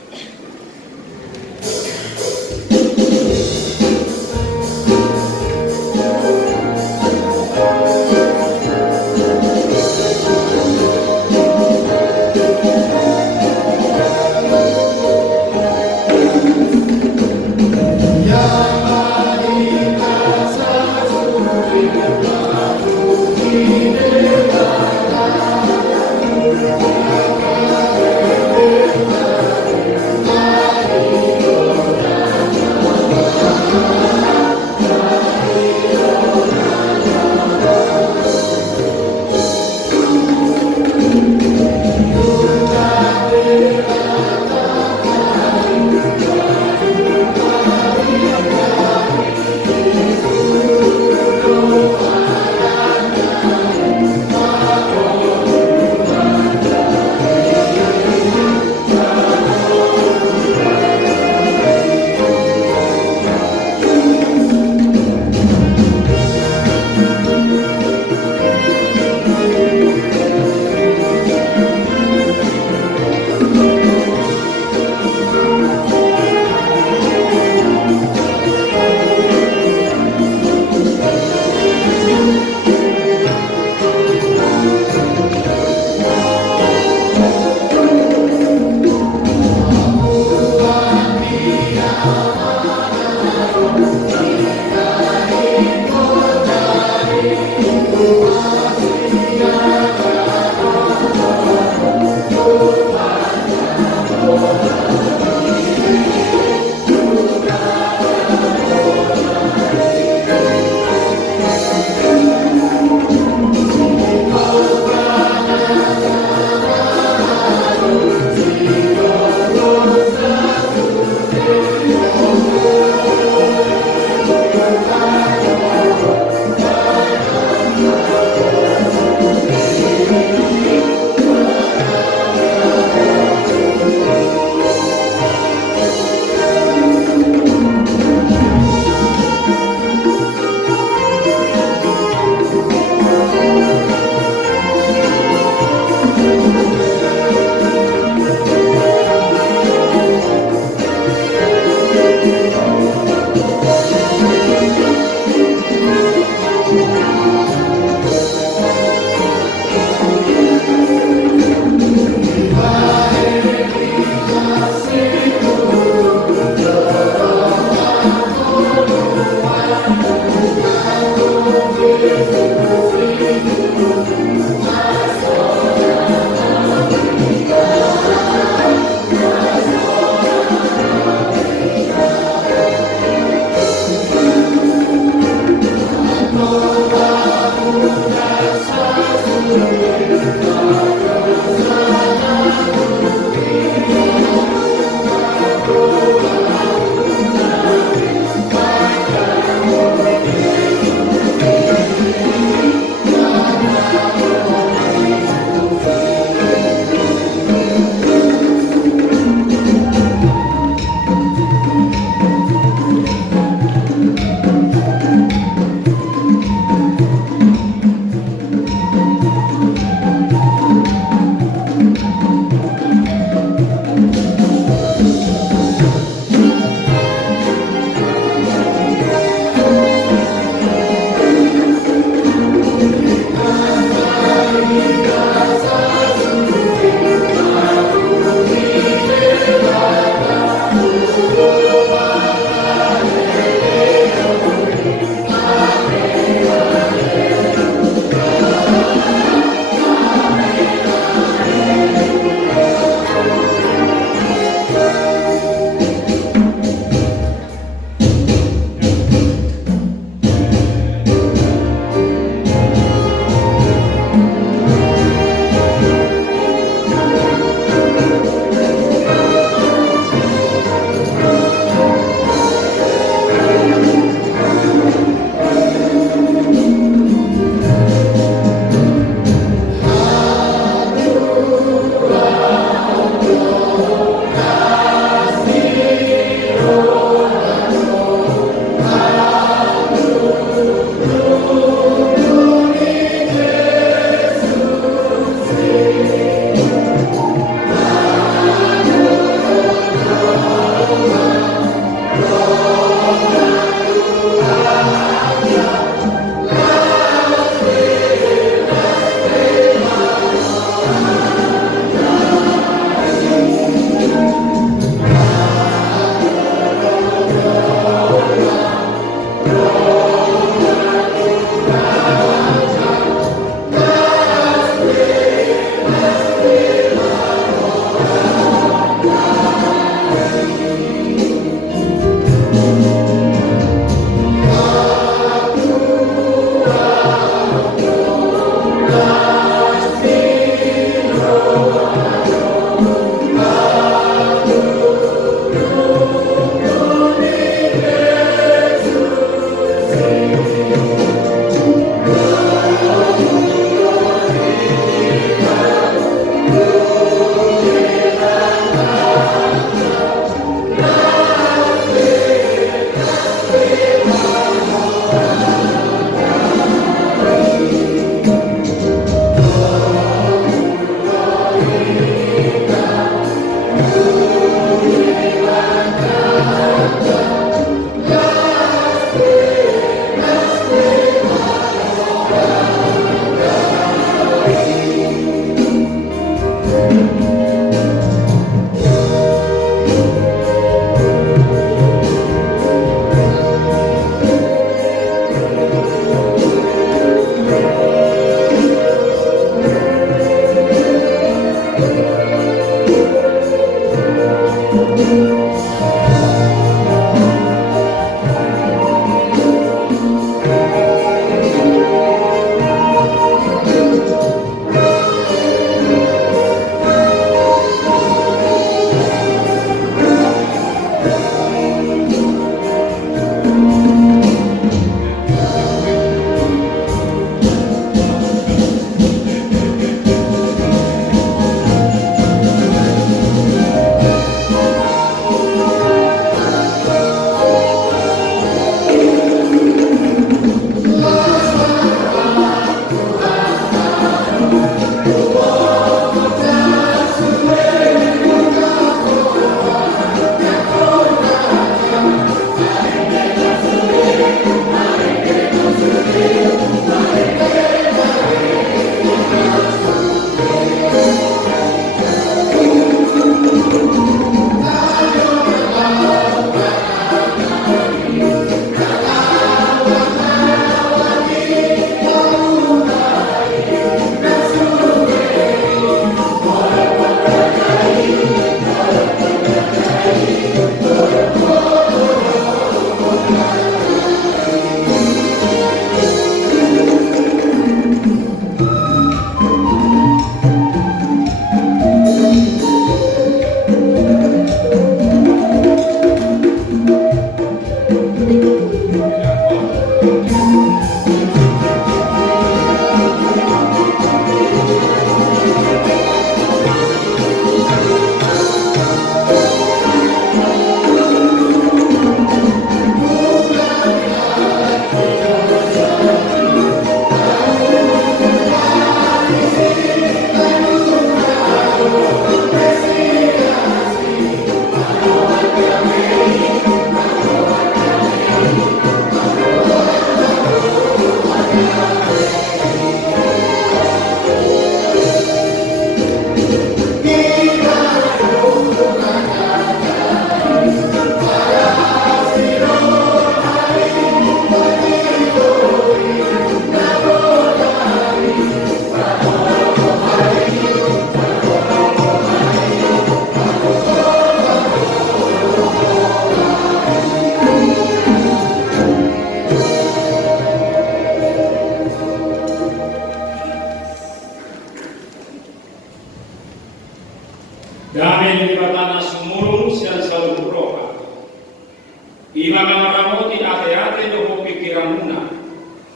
Ima mengaramoti ate-ate doho pikiran muna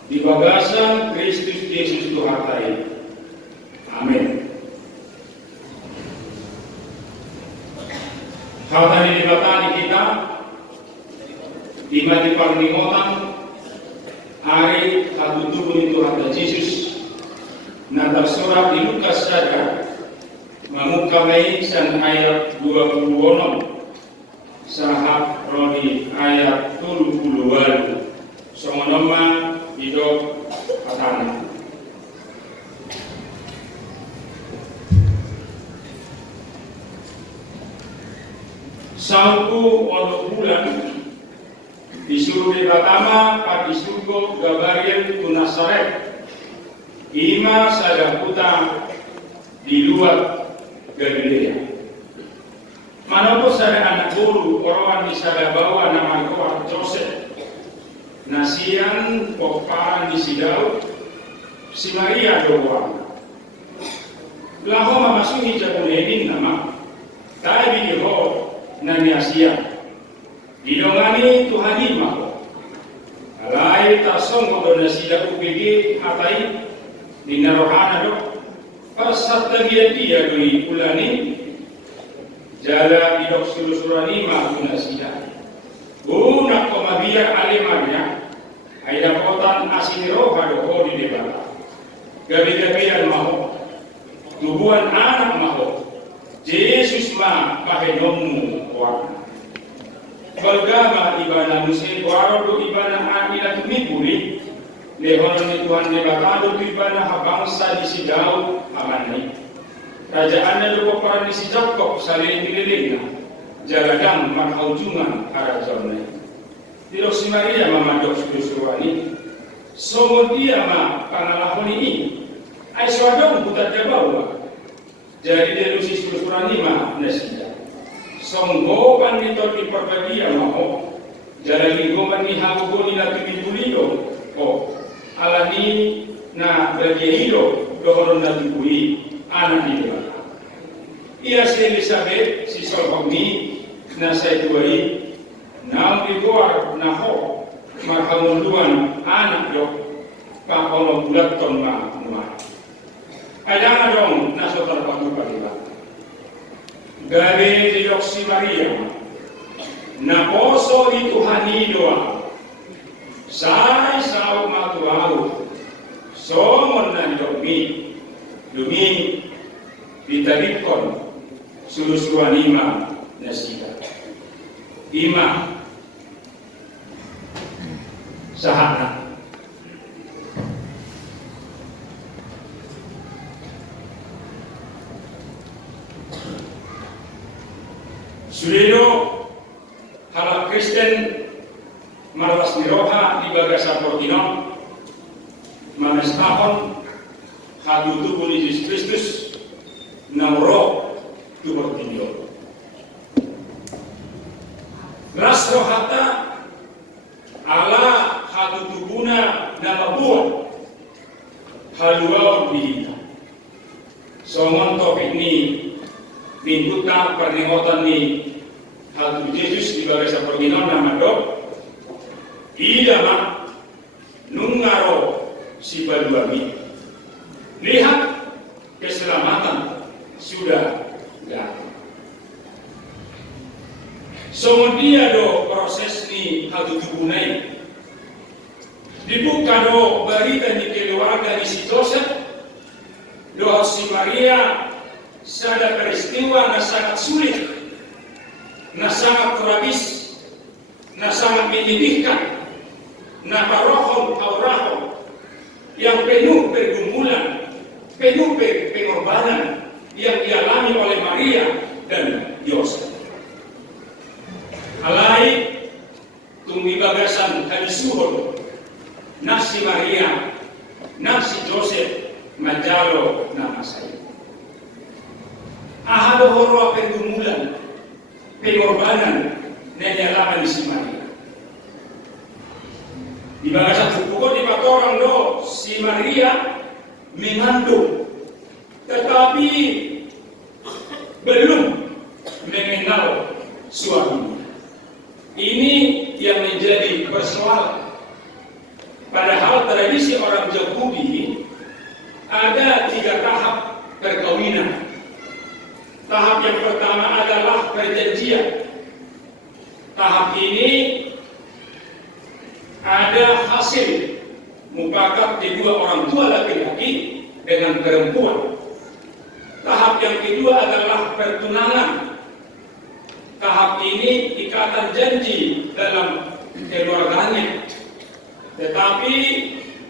di bagasan Kristus Yesus Tuhan tayo. Amin. Hal tadi dibatani kita ima di parlingotan hari hatutuhun Tuhan Yesus na tersurat di Lukas saja mengukamai san ayat 26 sahab roni ayat 30 songonoma hidup katana. Sangku ono bulan disuruh di pertama pada surga Gabriel tu Nazaret ima sada puta di luar Galilea. Manapun sada anak guru orang di sada bawa nama Tuhan Joseph nasian poparan di sidau si Maria doang. Laho mamasuhi jabunenin nama tai biho nani Asia. Idongani Tuhan imah. Alai tasong kodona sida upigi hatai dinarohana do pasata dia doi ulani jala idok suru-surani mah sida. Nak komabia alimarnya aida kotan asiniro hado di debata. Gabi-gabian maho tubuhan anak maho Yesus mah pahenomu kuat. Balgama ibana musim kuaro do ibana anila tumiburi lehonon ni Tuhan debatado tu ibana habangsa di sidau amani. Kerajaannya do peperan di sijakok salin pililina jagadang marhaujungan karajaunnya. Tidak si Maria mamadok suruh-suruhani somon dia ma pangalahoni ini ai swadong putar jabawa. Jadi delusi suruh-suruhani ma nasida. Songgopan dito di perbadia maho jalan lingkungan ni hago ni lagi dibulido oh alani na berjehilo dohoron na dibuli anak di depan ia si Elizabeth si solhogni na sa ituai na umigor na ho marhamunduan anak yo pakolong bulat ton ma nuan ayang dong na sotar pagpapalibat gabe di si Maria na poso di Tuhan doa sai sau matuau somon na dumi ditarikon suruh-suruhan ima nasida ima sahana Sulido halak Kristen marwas niroha di bagasa Portinon manestahon hadutu pun Yesus Kristus namro tu Portinyo ras rohata ala hadutu guna nama buah haluau bihita somon topik ni pintuta perningotan ni hal Yesus di bagasa Portinon nama dok ida mak nungaro si baduami lihat keselamatan sudah datang. Semudia do proses ni hal tubuhnai dibuka do berita di keluarga di si Joseph do si Maria sada peristiwa na sangat sulit na sangat tragis na sangat menyedihkan na parohon aurahon yang penuh pergumulan, penuh pengorbanan yang dialami oleh Maria dan Yosef. Alai tumi bagasan hadisuhon nasi Maria, nasi Joseph majalo nama saya. Ahado horro pergumulan, pengorbanan yang dialami si Maria. Di bagasan suku di patorang do si Maria mengandung tetapi belum mengenal suaminya. Ini yang menjadi persoalan. Padahal tradisi orang Yahudi ada 3 tahap perkawinan. Tahap yang pertama adalah perjanjian. Tahap ini ada hasil mufakat kedua orang tua laki-laki dengan perempuan. Tahap yang kedua adalah pertunangan. Tahap ini ikatan janji dalam keluarganya. Tetapi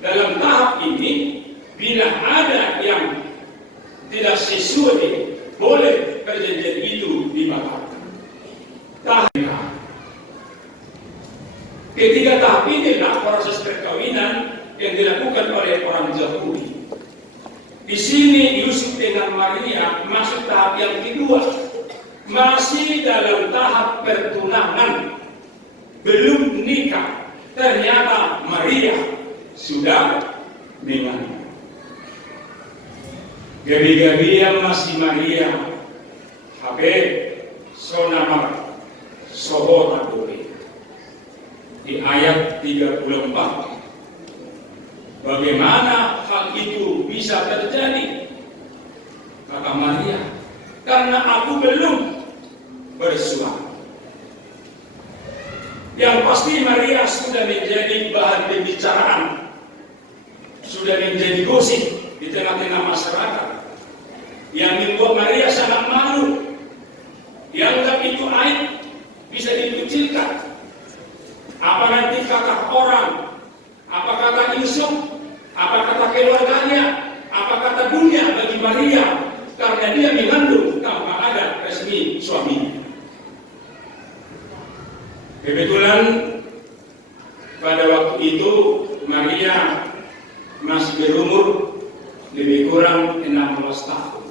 dalam tahap ini, bila ada yang tidak sesuai, boleh perjanjian itu dibatalkan. Ketiga tahap inilah proses perkawinan yang dilakukan oleh orang Yahudi. Di sini Yusuf dengan Maria masuk tahap yang kedua, masih dalam tahap pertunangan, belum nikah. Ternyata Maria sudah mengandung. Gabi-gabi yang masih Maria, Habib, Sonamar, Sohota Dori. Di ayat 34. Bagaimana hal itu bisa terjadi? Kata Maria, karena aku belum bersuami. Yang pasti Maria sudah menjadi bahan pembicaraan, sudah menjadi gosip di tengah-tengah masyarakat, yang membuat Maria sangat malu. Dianggap itu aib, bisa dikucilkan. Apa nanti kata orang, apa kata Yusuf, apa kata keluarganya, apa kata dunia bagi Maria, karena dia mengandung tanpa ada resmi suami. Kebetulan pada waktu itu Maria masih berumur lebih kurang 16 tahun.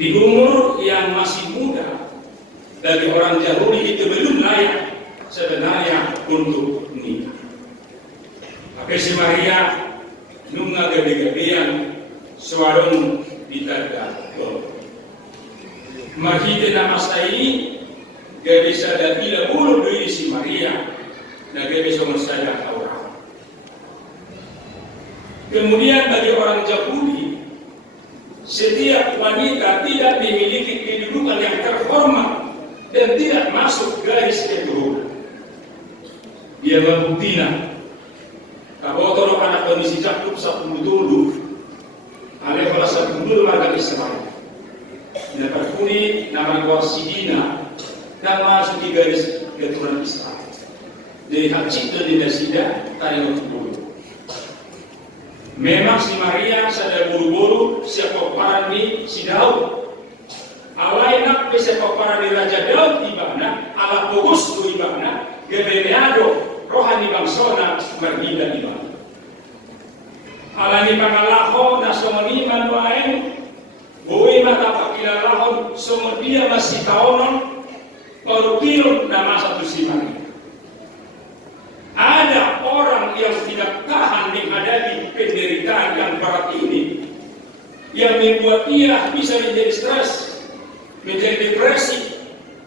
Di umur yang masih muda, bagi orang Yahudi itu belum layak sebenarnya untuk nikah. Tapi si Maria nunga gabi-gabian suarun ditanda. Mahite nama ini gak bisa ada tidak bulu diri si Maria, dan gak bisa mensaja orang. Kemudian bagi orang Yahudi, setiap wanita tidak memiliki kedudukan yang terhormat dan tidak masuk garis keturunan. Dia membuktikan kalau tolong anak kondisi Jakub 10 dulu, alih kalau 10 dulu warga Israel. Dapat kuni nama Sidina dan masuk di garis keturunan Israel. Dari hak cipta dinasida tadi waktu dulu. Memang si Maria sadar buru-buru siapa paran di si Daud. Alainak siapa paran di Raja Daud ibana, ala Bogus tu ibana, Gebeneado rohani bangsona berbeda ibana. Alani pangalaho na somoniman waen, buwi mata pakilalahon somodia masih taonon. Baru pilih nama satu si Maria. Ada orang yang tidak tahan menghadapi penderitaan yang berat ini, yang membuat ia bisa menjadi stres, menjadi depresi,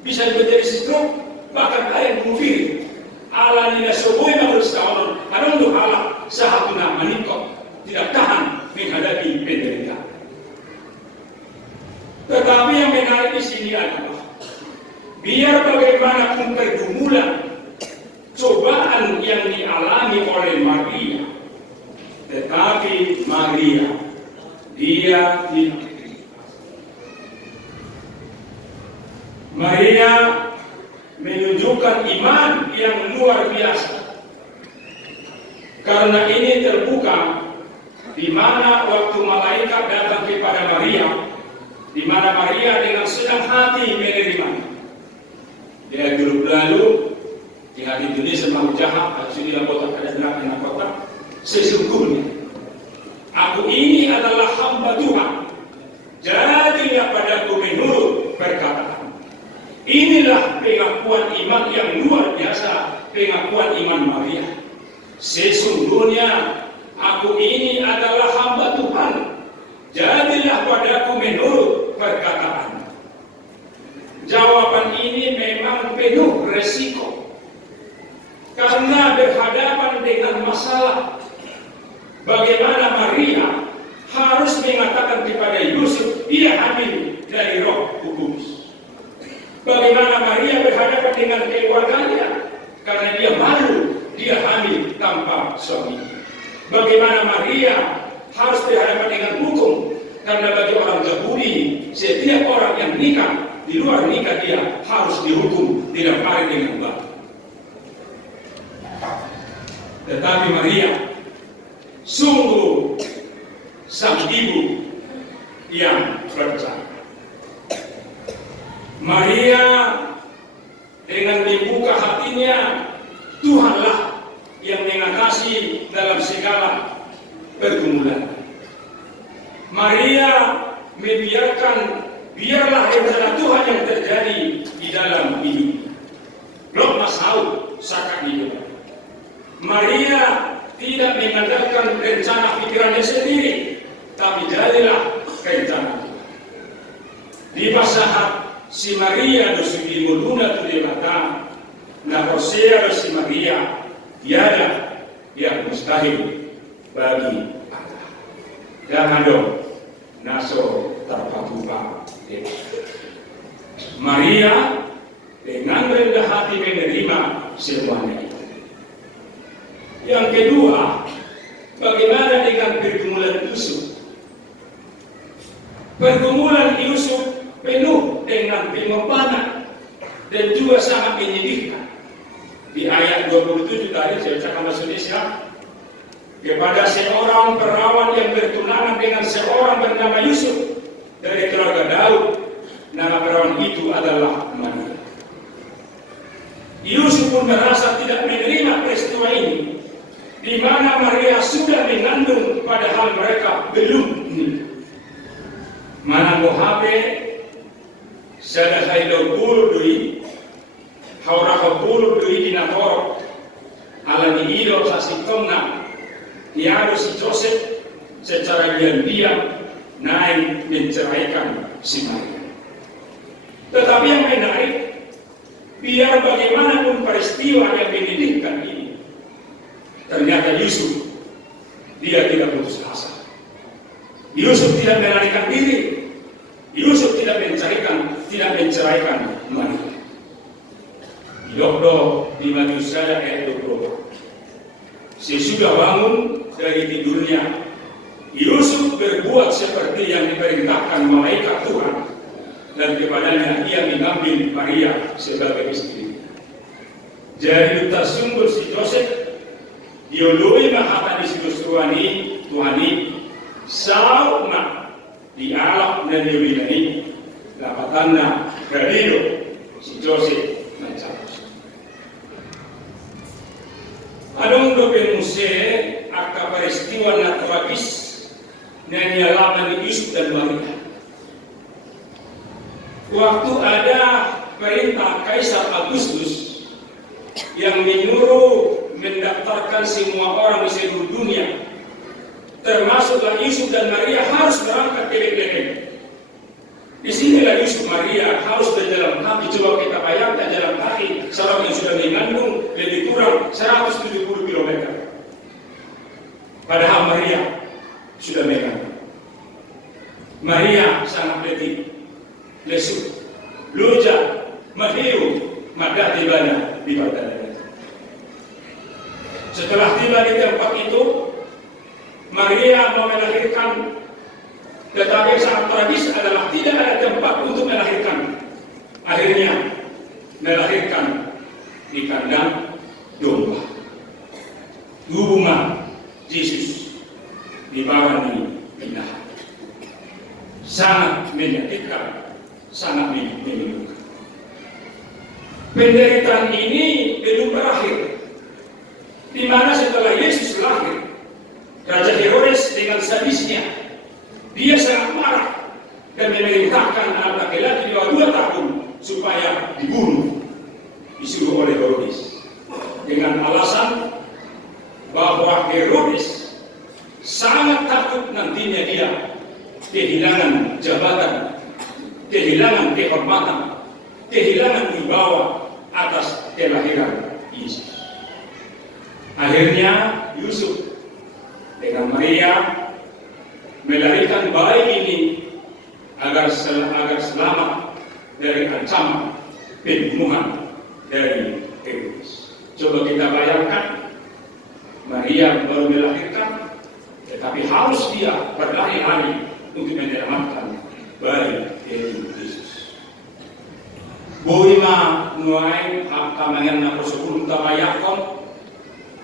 bisa menjadi stroke, bahkan ada yang bunuh diri. Allah tidak semuanya harus tahu. Ada untuk Allah satu nama nikah tidak tahan menghadapi penderitaan. Tetapi yang menarik di sini adalah biar bagaimanapun pergumulan, cobaan yang dialami oleh Maria, tetapi Maria, Maria menunjukkan iman yang luar biasa. Karena ini terbuka di mana waktu malaikat datang kepada Maria, di mana Maria dengan senang hati menerimanya. Dia dulu lalu di hari Indonesia mau jahat, sini kota ada neraka kota. Sesungguhnya aku ini adalah hamba Tuhan. Jadilah padaku menurut perkataan. Inilah pengakuan iman yang luar biasa, pengakuan iman Maria. Sesungguhnya aku ini adalah hamba Tuhan. Jadilah padaku menurut perkataan. Jawaban ini memang memang penuh resiko karena berhadapan dengan masalah. Bagaimana Maria harus mengatakan kepada Yusuf dia hamil dari Roh Kudus. Bagaimana Maria berhadapan dengan keluarganya karena dia malu dia hamil tanpa suami. Bagaimana Maria harus berhadapan dengan hukum karena bagi orang Yahudi setiap orang yang nikah di luar nikah dia harus dihukum dilampari dengan batu. Tetapi Maria sungguh sang ibu yang percaya. Maria dengan membuka hatinya, Tuhanlah yang mengatasi dalam segala pergumulan. Maria membiarkan biarlah rencana Tuhan yang terjadi di dalam hidup. Belum masau sakat hidup. Maria tidak mengandalkan rencana pikirannya sendiri, tapi jadilah rencana Tuhan. Di pasahat si Maria dosugi muluna tu debata, na prosea si Maria tiada yang mustahil bagi Allah. Jangan dong naso terpatupa. Maria dengan rendah hati menerima semuanya. Yang kedua, bagaimana dengan pergumulan Yusuf? Pergumulan Yusuf penuh dengan pengorbanan dan juga sangat menyedihkan. Di ayat 27 tadi saya bacakan bahasa Indonesia, kepada seorang perawan yang bertunangan dengan seorang bernama Yusuf dari keluarga Daud, nama perawan itu adalah Maria. Yusuf pun merasa tidak menerima peristiwa ini, di mana Maria sudah mengandung padahal mereka belum menikah. Mana mohabe sada hailo bulu dui haura bulu dui dinatoro ala di ido sasitongna tiado si Joseph secara diam-diam naik menceraikan si Maria. Tetapi yang menarik, biar bagaimanapun peristiwa yang menyedihkan ini, ternyata Yusuf dia tidak putus asa. Yusuf tidak melarikan diri. Yusuf tidak menceraikan Maria. Yokdo di Matius saya ayat 20. Sesudah bangun dari tidurnya, Yusuf berbuat seperti yang diperintahkan malaikat Tuhan, dan kepadanya ia mengambil Maria sebagai istri. Jadi tersungguh si Joseph diului mahata di situs Tuhani sauna di alam dan diwinani lapatanna gradido si Joseph mencabut. Adong dobe muse aka peristiwa na tragis na nialaman ni Yusuf dan Maria. Waktu ada perintah Kaisar Agustus yang menyuruh mendaftarkan semua orang di seluruh dunia, termasuklah Yusuf dan Maria harus berangkat ke Bethlehem. Di sinilah Yusuf Maria harus berjalan kaki. Coba kita bayangkan jalan kaki seorang yang sudah mengandung lebih kurang 170 km. Padahal Maria sudah mengandung. Maria sangat letih, lesu, luja, mahiu, maka tibanya di badan. Setelah tiba di tempat itu, Maria mau melahirkan, tetapi yang sangat tragis adalah tidak ada tempat untuk melahirkan. Akhirnya melahirkan di kandang domba. Hubungan Yesus dibawa di pindah. Sangat menyakitkan, sangat menyedihkan. Penderitaan ini belum berakhir. Di mana setelah Yesus lahir, Raja Herodes dengan sadisnya, dia sangat marah dan memerintahkan anak laki-laki di bawah 2 tahun supaya dibunuh, disuruh oleh Herodes dengan alasan bahwa Herodes sangat takut nantinya dia kehilangan jabatan, kehilangan kehormatan, kehilangan wibawa atas kelahiran Yesus. Akhirnya Yusuf dengan Maria melahirkan bayi ini agar selamat dari ancaman pembunuhan dari Herodes. Coba kita bayangkan, Maria baru melahirkan, tetapi harus dia berlari-lari untuk menyelamatkan bayi Yesus. Boima nuai kamangan na posokun tamayakon,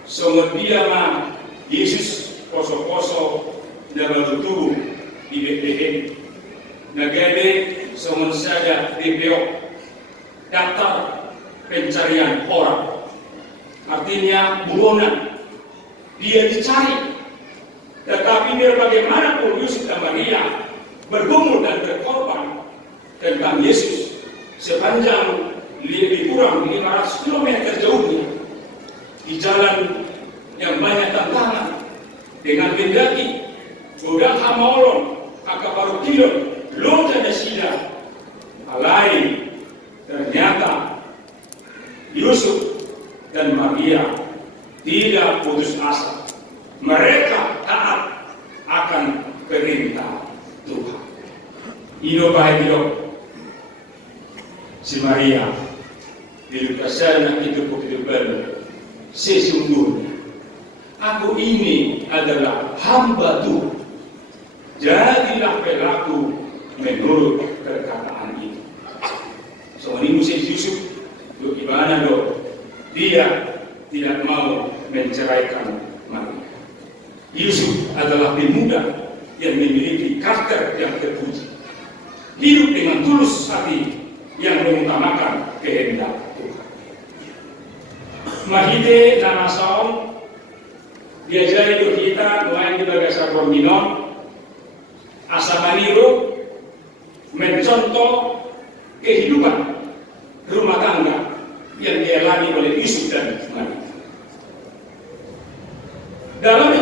sumber dia ma Yesus poso-poso na baru turun di Bethlehem. Nagede sumber saja DPO daftar pencarian orang. Artinya buronan, dia dicari. Tetapi biar bagaimanapun Yusuf dan Maria bergumul dan berkorban tentang Yesus sepanjang lebih kurang 500 km jauhnya di jalan yang banyak tantangan dengan mendaki godang hamolon akabaru kilon lonja sida alai. Ternyata Yusuf dan Maria tidak putus asa. Mereka taat akan perintah Tuhan. Ino baik si Maria dilukasana itu kehidupan sesungguhnya. Aku ini adalah hamba Tuhan. Jadilah pelaku menurut perkataan itu. So ini musim Yusuf do gimana do dia tidak mau menceraikan Maria. Yusuf adalah pemuda yang memiliki karakter yang terpuji, hidup dengan tulus hati yang mengutamakan kehendak Tuhan. Mahide nama saom diajari do kita nuain di bagasa korminon asamaniru mencontoh kehidupan rumah tangga yang dialami oleh Yusuf dan Maria. Dalam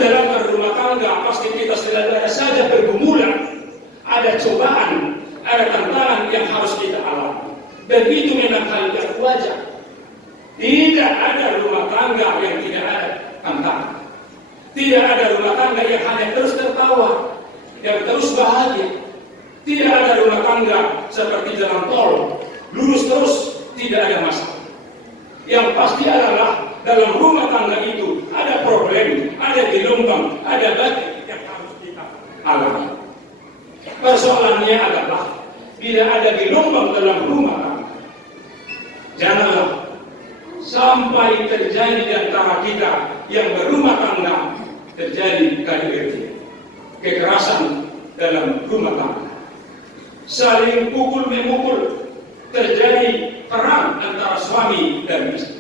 rumah tangga pasti kita selalu ada saja pergumulan, ada cobaan, ada tantangan yang harus kita alami. Dan itu memang hal yang wajar. Tidak ada rumah tangga yang tidak ada tantangan. Tidak ada rumah tangga yang hanya terus tertawa, yang terus bahagia. Tidak ada rumah tangga seperti jalan tol, lurus terus, tidak ada masalah. Yang pasti adalah dalam rumah tangga itu ada problem, ada gelombang, ada badai yang harus kita alami. Persoalannya adalah bila ada gelombang dalam rumah tangga, janganlah sampai terjadi di antara kita yang berumah tangga terjadi KDRT, kekerasan dalam rumah tangga, saling pukul memukul, terjadi perang antara suami dan istri.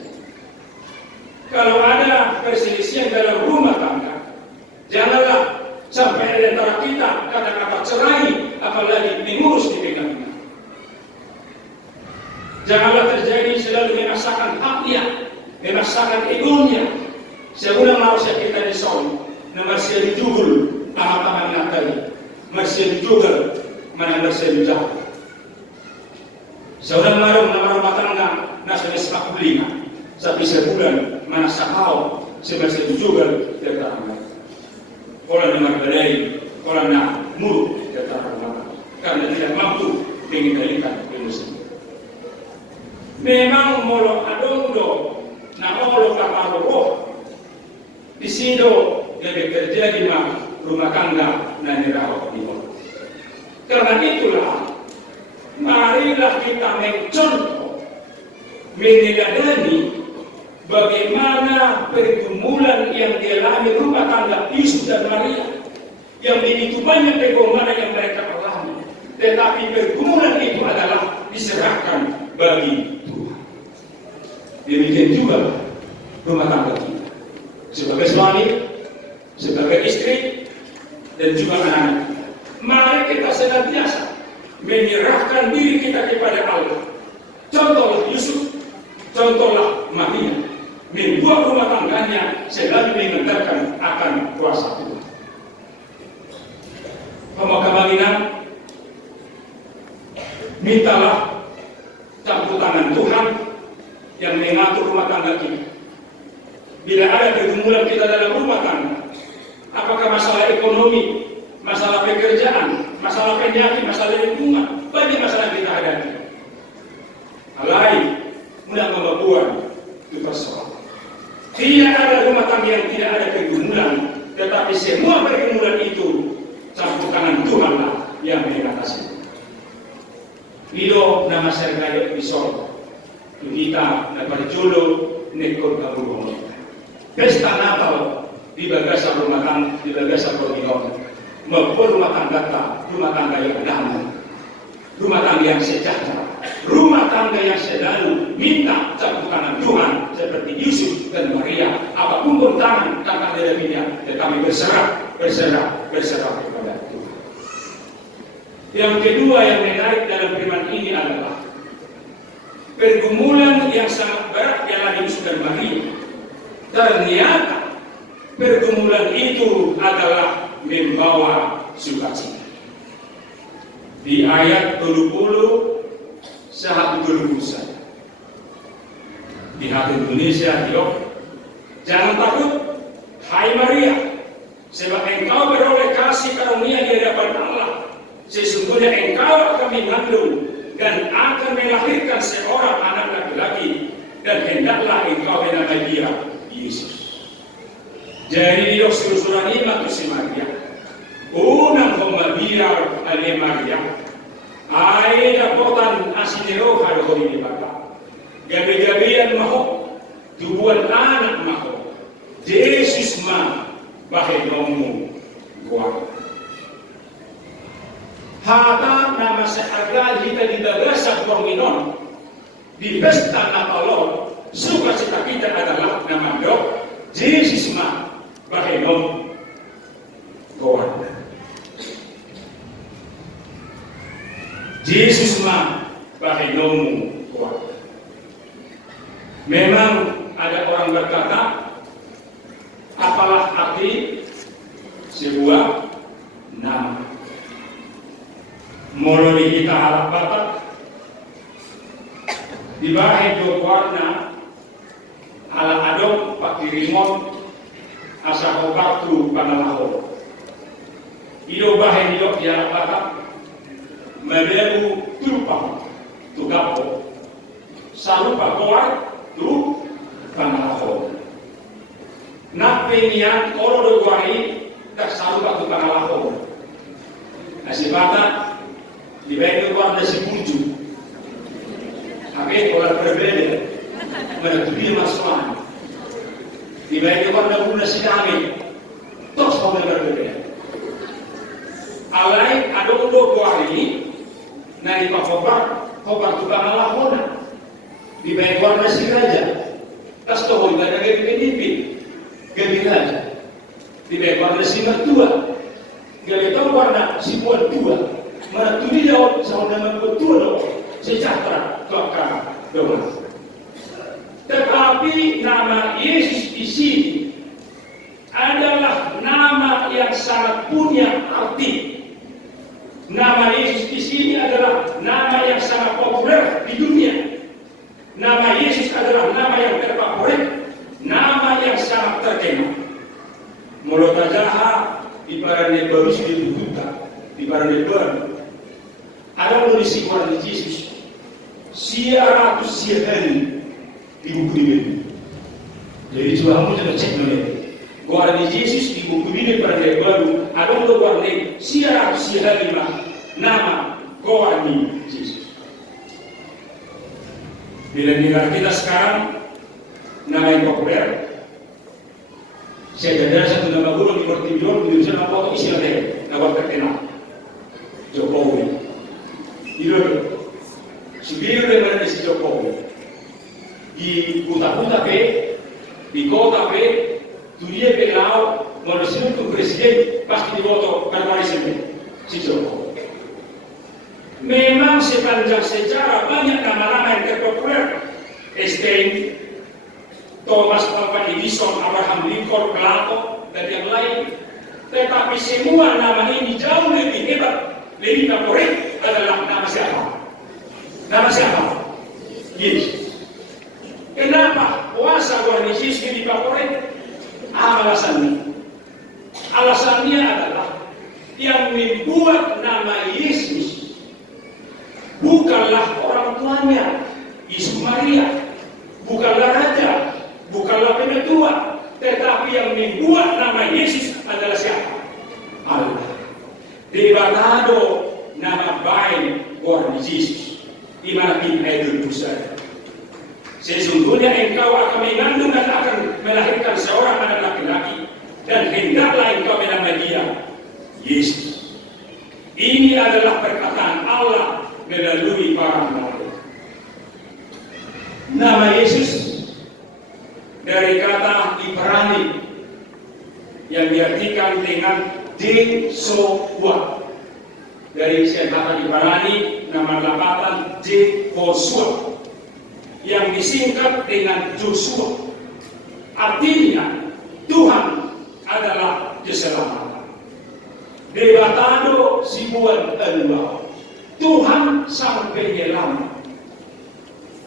Kalau ada perselisihan dalam rumah tangga, janganlah sampai di antara kita kata-kata cerai, apalagi mengurus di pengadilan. Janganlah terjadi selalu memaksakan haknya, memaksakan egonya. Sebulan harusnya kita disol, masih dijugul, tamat-tamat natali, masih dijugul, mana masih dijauh. Seorang nama rumah tangga, nasi sepak lima, tapi sebulan mana sakau, sebesar dijugul, tertarang. Orang yang berbedai, orang yang muruk, tertarang. Karena tidak mampu mengendalikan emosi. Memang molo adondo, na molo kapalo di sido yang terjadi rumah tangga dan dirawat di bawah. Karena itulah, marilah kita mencontoh, meneladani bagaimana pergumulan yang dialami rumah tangga Yusuf dan Maria, yang begitu banyak pergumulan yang mereka alami, tetapi pergumulan itu adalah diserahkan bagi Tuhan. Demikian juga rumah tangga kita, sebagai suami, sebagai istri, dan juga anak-anak. Mari kita senantiasa menyerahkan diri kita kepada Allah. Contohlah Yusuf, contohlah Maria, membuat rumah tangganya selalu mengandalkan akan kuasa Tuhan. Pemakaman mintalah campur tangan Tuhan yang mengatur rumah tangga kita. Bila ada pergumulan kita dalam rumah tangga, apakah masalah ekonomi, masalah pekerjaan, masalah penyakit, masalah lingkungan, banyak masalah kita hadapi. Hal lain mudah membuat itu persoalan. Tidak ada rumah tangga yang tidak ada pergumulan, tetapi semua pergumulan itu campur tangan Tuhanlah yang mengatasi. Ido nama sergaya episode kita dapat jodoh nekor kabur. Pesta Natal di bagasan rumah tangga, di bagasan pergaulan, membuat rumah tangga yang damai, rumah tangga yang sejahtera, rumah tangga yang selalu minta campur tangan Tuhan seperti Yusuf dan Maria. Apapun bentangan tangan dirinya, tetapi berserah kepada Tuhan. Yang kedua yang menarik dalam firman ini adalah pergumulan yang sangat berat yang alami Yusuf dan Maria. Ternyata pergumulan itu adalah membawa sukacita. Di ayat 20 saat 20 saja. Di hati Indonesia hidup, jangan takut, hai Maria, sebab engkau beroleh kasih karunia di hadapan Allah. Sesungguhnya engkau akan mengandung dan akan melahirkan seorang anak laki-laki, dan hendaklah engkau menamai dia Yesus. Jadi di surah lima tu si Maria, unang biar ale Maria, aida potan asinero hal kami dibakar. Gabi-gabian maho, tubuhan anak maho, Yesus ma bahai nomu gua. Hata nama seharga kita di bagasan Porminon di pesta Natal, sukacita kita adalah nama dok Yesus ma bahai nomu gua. Yesus ma bahai nomu gua. Memang ada orang berkata, apalah arti sebuah nama. Mulai kita harap batak di bahe do warna ala adong pakirimon asa waktu panalaho. Ido bahe di harap batak meberu tumpang tugapo sarupa koar tu panalaho. Nak penian oro do guari tak sarupa tu panalaho. Asibata di bagian luar ada sepuluh, apa orang berbeda, menutupi masalah. Di bagian luar ada guna sidami, terus orang berbeda. Alai ada untuk dua ini, nanti pak kobar tukang lahona. Di bagian luar ada si raja, tas tohon ada gede pemimpin, gede raja. Di bagian luar ada si mertua, gede tahu warna si buat dua. Mana tu dia sama dengan betul sejahtera kelakar doa. Tetapi nama Yesus di sini adalah nama yang sangat punya arti. Nama Yesus di sini adalah nama yang sangat populer di dunia. Nama Yesus adalah nama yang terfavorit, nama yang sangat terkenal. Mulut aja di para baru dibutuhkan, di para baru. Ada nulis di Yesus, siapa hari di buku ini. Jadi coba kamu jangan cek dulu. Gua di Yesus di buku ini pada baru. Ada untuk warna siapa hari nama gua di Yesus. Bila negara kita sekarang nama yang populer, saya ada satu nama guru di Portivion di Indonesia nama foto istilah dia, nama terkenal Jokowi. Ilo sebelum dia si Jokowi di kota-kota di kota tu dia belau manusia tu presiden pasti diboto berbaris si Jokowi. Memang sepanjang sejarah banyak nama-nama yang terpopuler, Einstein, Thomas Alva Edison, Abraham Lincoln, Plato dan yang lain. Tetapi semua nama ini jauh lebih hebat, lebih favorit adalah nama siapa? Nama siapa? Yesus. Kenapa puasa Tuhan Yesus ini favorit? Alasannya. Alasannya adalah yang membuat nama Yesus bukanlah orang tuanya, Yesus Maria, bukanlah raja, bukanlah penatua, tetapi yang membuat nama Yesus adalah siapa? Allah. Debatado nama baik Tuhan Yesus, di mana kita itu besar. Sesungguhnya engkau akan mengandung dan akan melahirkan seorang anak laki-laki, dan hendaklah engkau menamai dia Yesus. Ini adalah perkataan Allah melalui para nabi. Nama Yesus dari kata Ibrani yang diartikan dengan Yehoshua. Dari kata Ibrani nama lambatan Yehoshua yang disingkat dengan Joshua. Artinya Tuhan adalah keselamatan. Debatado sibuan Allah, Tuhan sang penyelamat.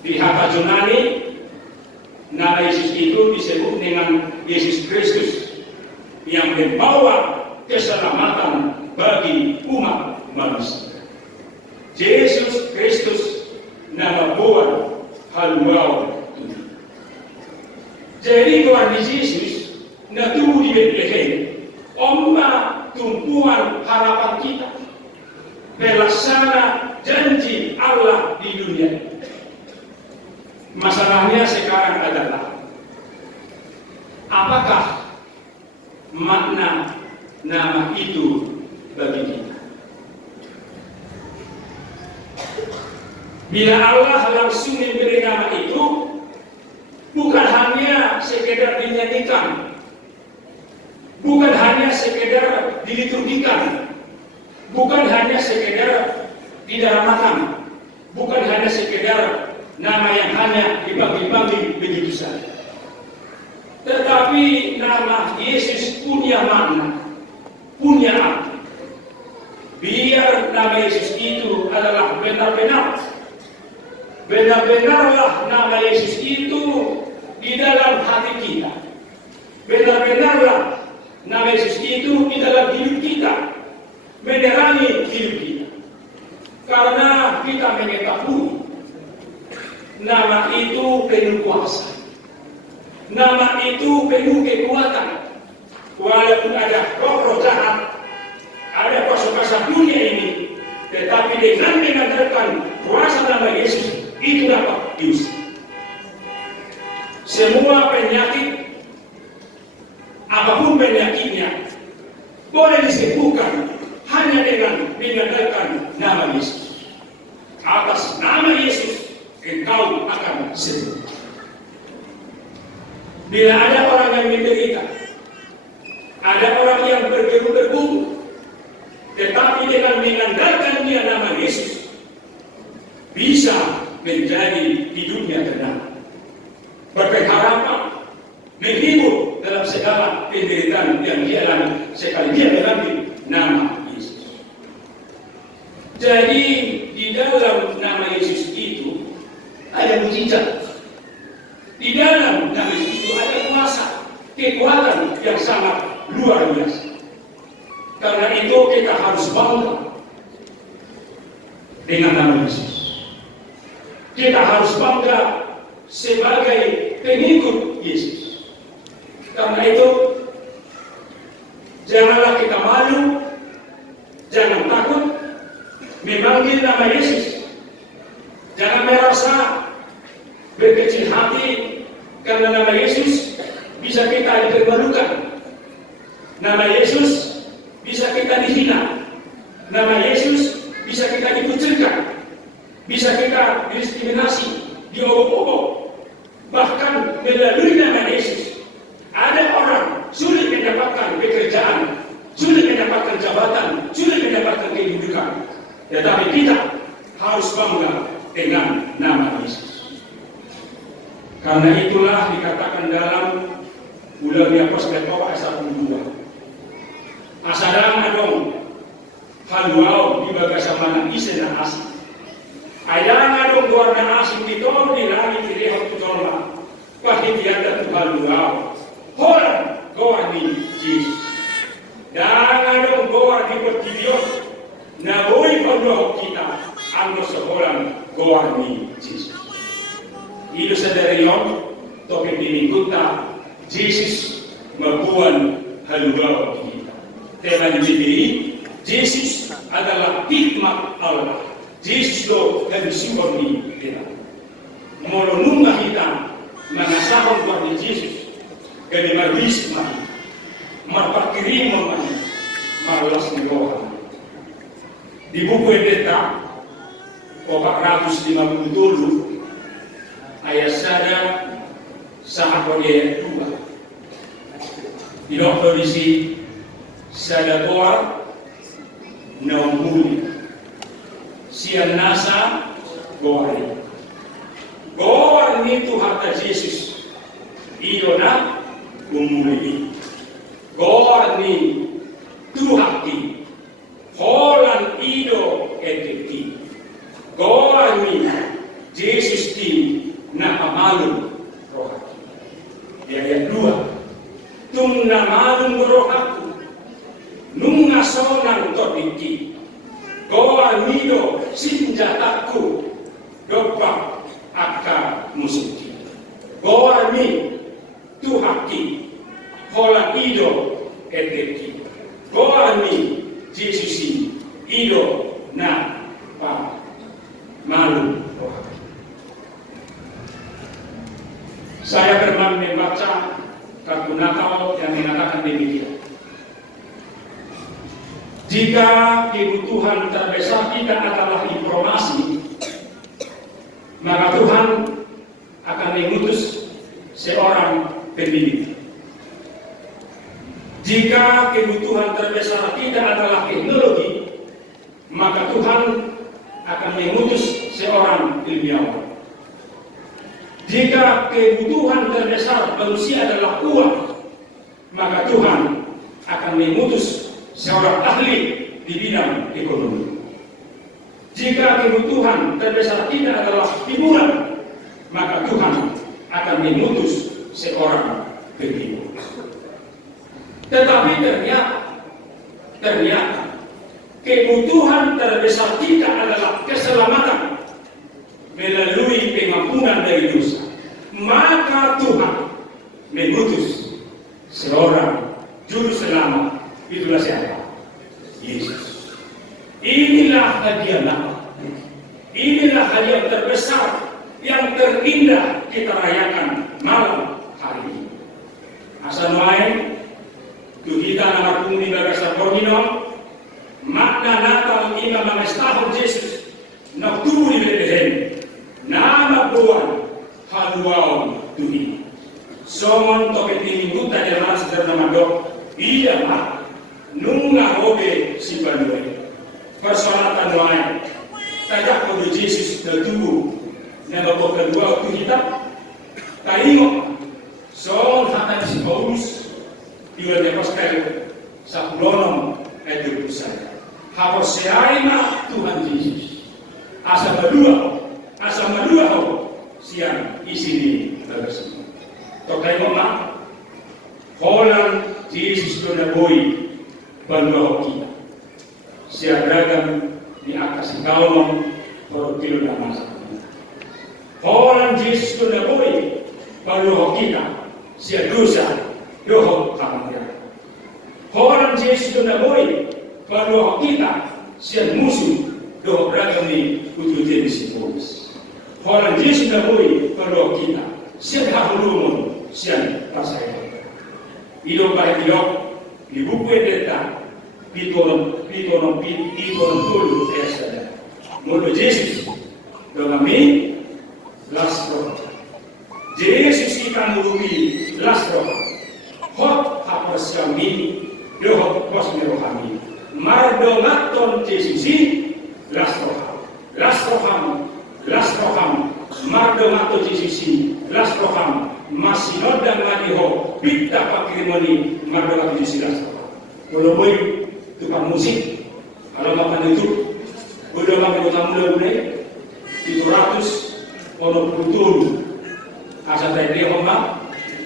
Di bahasa Yunani, nama Yesus itu disebut dengan Yesus Kristus yang membawa keselamatan bagi umat manusia. Yesus Kristus nama buat haluau. Jadi Tuhan Yesus tumbuh di Bethlehem, ombak tumpuan harapan kita, pelaksana janji Allah di dunia. Masalahnya sekarang adalah apakah makna nama itu bagi kita? Bila Allah langsung memberi nama itu, bukan hanya sekedar dinyanyikan, bukan hanya sekedar diliturgikan, bukan hanya sekedar didramakan, bukan hanya sekedar nama yang hanya dibagi-bagi begitu saja. Tetapi nama Yesus punya makna, punya arti. Biar nama Yesus itu adalah benar-benarlah nama Yesus itu di dalam hati kita. Benar-benarlah nama Yesus itu di dalam hidup kita, menerangi hidup kita. Karena kita mengetahui nama itu penuh kuasa, nama itu penuh kekuatan. Walaupun ada roh-roh jahat, ada kuasa-kuasa dunia ini, tetapi dengan mengandalkan kuasa nama Yesus itu dapat diusir. Semua penyakit, apapun penyakitnya, boleh disembuhkan hanya dengan mengandalkan nama Yesus. Atas nama Yesus engkau akan sembuh. Bila ada orang yang menderita, ada orang yang bergelut-gelut, tetapi dengan mengandalkan dia nama Yesus, bisa menjadi di dunia tenang, berpengharapan, menghibur dalam segala penderitaan yang dia alami sekali dia mengambil nama Yesus. Jadi di dalam nama Yesus itu ada mujizat. Di dalam nama Yesus itu ada kuasa, kekuatan yang sangat luar biasa. Karena itu kita harus bangga dengan nama Yesus. Kita harus bangga sebagai pengikut Yesus. Karena itu janganlah kita malu, jangan takut memanggil nama Yesus. Jangan merasa berkecil hati karena nama Yesus bisa kita dipermalukan. Nama Yesus bisa kita dihina. Nama Yesus bisa kita dikucilkan. Bisa kita didiskriminasi, diobok-obok. Bahkan melalui nama Yesus ada orang sulit mendapatkan pekerjaan, sulit mendapatkan jabatan, sulit mendapatkan kehidupan. Tetapi kita harus bangga dengan nama Yesus. Karena itulah dikatakan dalam Ulangi Apostol Paulus ayat 1-2. Asadang adong haluau di bagasa mana isena asing. Ayang adong warna asing di langit di lehot tolma. pahitiada Tuhan luau horan goa ni Jesus dan adong goa di pertibion na boi pagdoh kita anggo sehoran goa ni Jesus itu sadari yon toke dimingkuta Jesus mabuan haluau kita tema diberi Jesus adalah hikmat Allah Jesus do dan simbolni kita molonunga kita mengasahon kepada Yesus kali maris mah marpakirim mah malas ngeloha di buku Ebeta 457 ayat sada sahabat ayat 2 di dokter isi sada goar naumuli sian nasa goari goar ni Tuhan Yesus idona umuli goar ni Tuhan ki holan ido eteki goar ni Yesus ki na amalum roh di ayat 2 tum na malum rohaku nunga sonang todiki goar nido sinjataku dopak aka musuki goa mi tuhaki hola ido eteki goa mi Yesusi ido na pa malu saya pernah membaca kartu Natal yang mengatakan demikian jika kebutuhan terbesar kita adalah informasi maka Tuhan akan mengutus seorang pendidik. Jika kebutuhan terbesar kita adalah teknologi, maka Tuhan akan mengutus seorang ilmuwan. Jika kebutuhan terbesar manusia adalah uang, maka Tuhan akan mengutus seorang ahli di bidang ekonomi. Jika kebutuhan terbesar kita adalah hiburan, maka Tuhan akan mengutus seorang penghibur. Tetapi ternyata kebutuhan terbesar kita adalah keselamatan melalui pengampunan dari dosa. Maka Tuhan mengutus seorang juru selamat, itulah siapa? Yesus. Inilah hadiah Natal. Inilah hadiah terbesar yang terindah kita rayakan malam hari ini. Asal main, kita nama kumi bagasa Bornino, makna Natal imam namestahun Yesus, nak tubuh di Bethlehem, nama buan haluau Tuhan. Somon toke tinggi buta jalan sederhana dok, iya mak, nunga hobe si banduai. Persolatan lain, tajak pada Yesus tertubuh. Yang babak kedua waktu kita, taingok, soal hatan si Paulus, juga depaskan sakulonom itu saya. Harus seaima Tuhan Yesus. Asal berdua, siang isini bagus. Tokai mama, Holland Yesus dona boy, bantu kita. Siap beragam di atas kaum baru kilo nama. Orang Yesus itu tidak boleh baru kita siap dosa doh kamu. Orang Yesus itu tidak boleh baru kita siap musuh doh beragam di kutu jenis Paulus. Orang Yesus tidak boleh baru kita siap halumun siap pasai. Hidup baik di buku Ebeta. Pitonom dulu esada. Mulu Yesus dogami lastro. Yesus ikan mulubi lastro. Hot hapos kami, dohot pos merohami. Mardomaton Yesusi lastro. Lastroham. Mardomato Yesusi lastroham. Masinodang madiho pitta pakrimoni mardomato Yesusi lastro. Kalau boy tukang musik, kalau makan itu, udah makan utang mulai 700 ono puluh asa tadi homa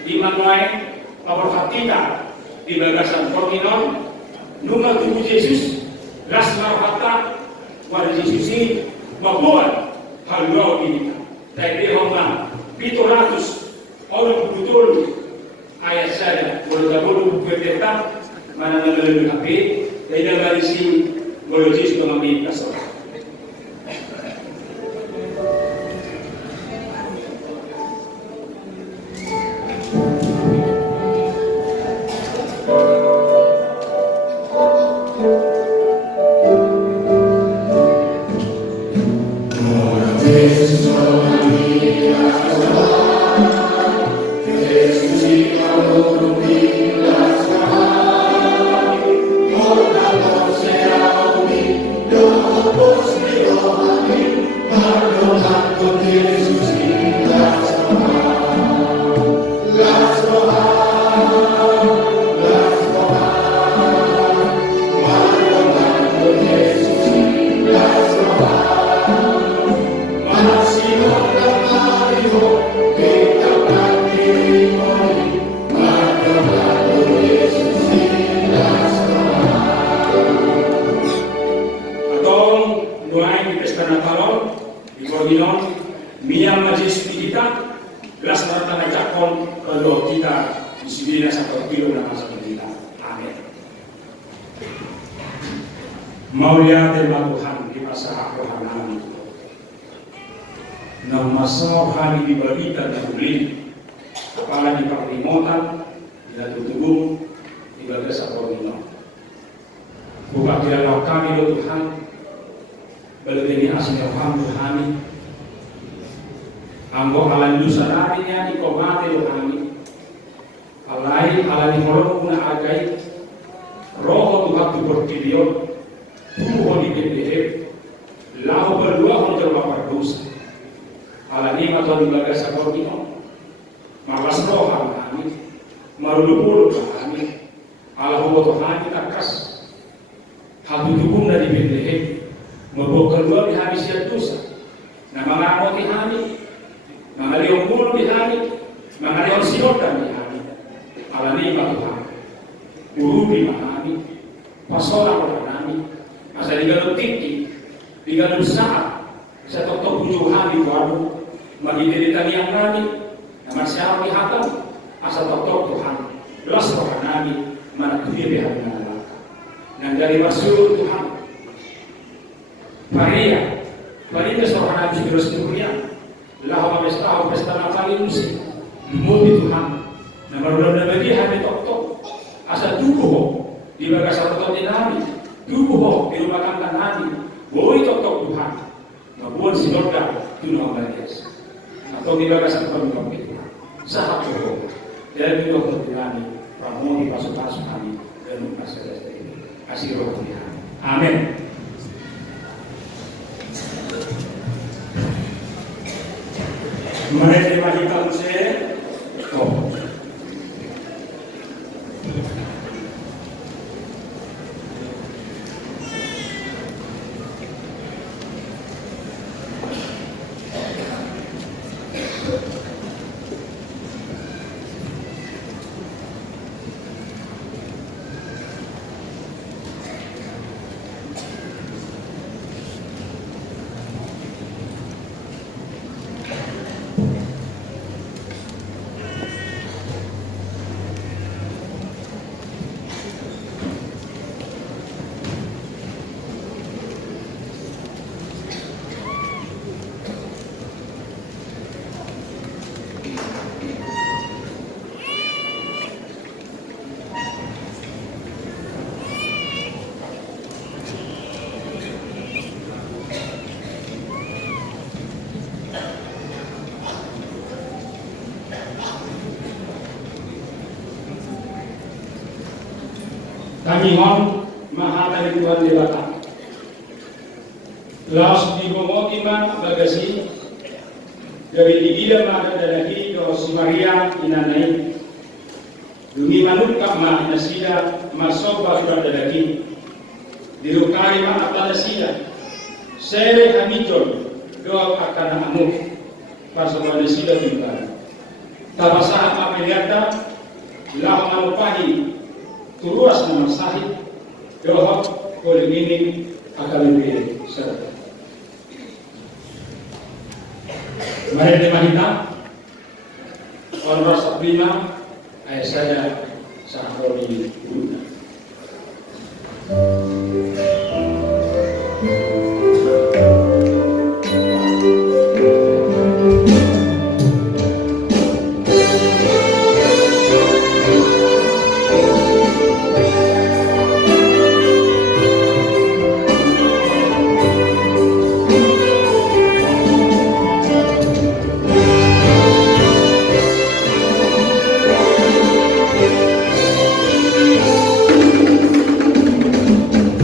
imanway pabor hatita di bagasan Porminon nunga tubuh Yesus las marhata war Yesusi mabuat haluau ini tadi homa 700 orang betul ayat saya boleh berdetak mana lebih api tidak berisi boleh mengambil kasar. Maulia tema Tuhan di masa rohani, nang masa rohani diberita dan beli, apalagi di perlimotan, di tutubung, di bagasa Porminon. Buka kira kami do Tuhan, belum asmi rohani, anggo alam dusaraninya di komate rohani, alai holong guna agai, roho Tuhan tu berkibiot. Tuhan di BPF, lahu berdua untuk berdosa. Ala ni matau di bagasa Porminon, malas rohan kami, marulupul kami, ala hubo Tuhan takas. Hatu tukum dari BPF, membawa keluar di habis ya dosa. Nah mengamo di hari, mengaliong bulu di hari, mengaliong silotan di hari. Ala ni Tuhan, urubi mahami, pasola kami. Asa digalon tinggi, digalon saat, sa totok bujuhan di warung, magidiritan yang kami, naman siya ang ihatang, asa totok Tuhan, las rohan namin, manatuloy bihan ng alaka. Nang dari masulong Tuhan, paria sa rohan namin siguro sa Tuhan, laho mamestaho, pesta na kalimusin, lumubi Tuhan, na marulang na bagi hami tok-tok, asa tubuho, di bagasarotong din namin, tubuh di rumah kandang hati, boleh tok Tuhan, maupun si Lorda tunuh bagas, atau di bagasan Porminon itu, sahabat tubuh, dan juga berkami, pramoni pasuk-pasuk kami dan masalah ini, kasih roh Tuhan, amin. Mari terima kasih, kami mohon maha dari Tuhan debata. Laos di Bomotima bagasi dari digila maka dalahi do si Maria inanay dumi manuk kama nasida masoba pada dalahi dirukari ma apa nasida sere hamiton do akan amuk pasoba nasida tinggal Kabasahan apelyata lahu manupahi turuas na masahi dohot kuliginig akalipin sa mari dimahita Honor Sabrina ay saya sa Holy Buddha.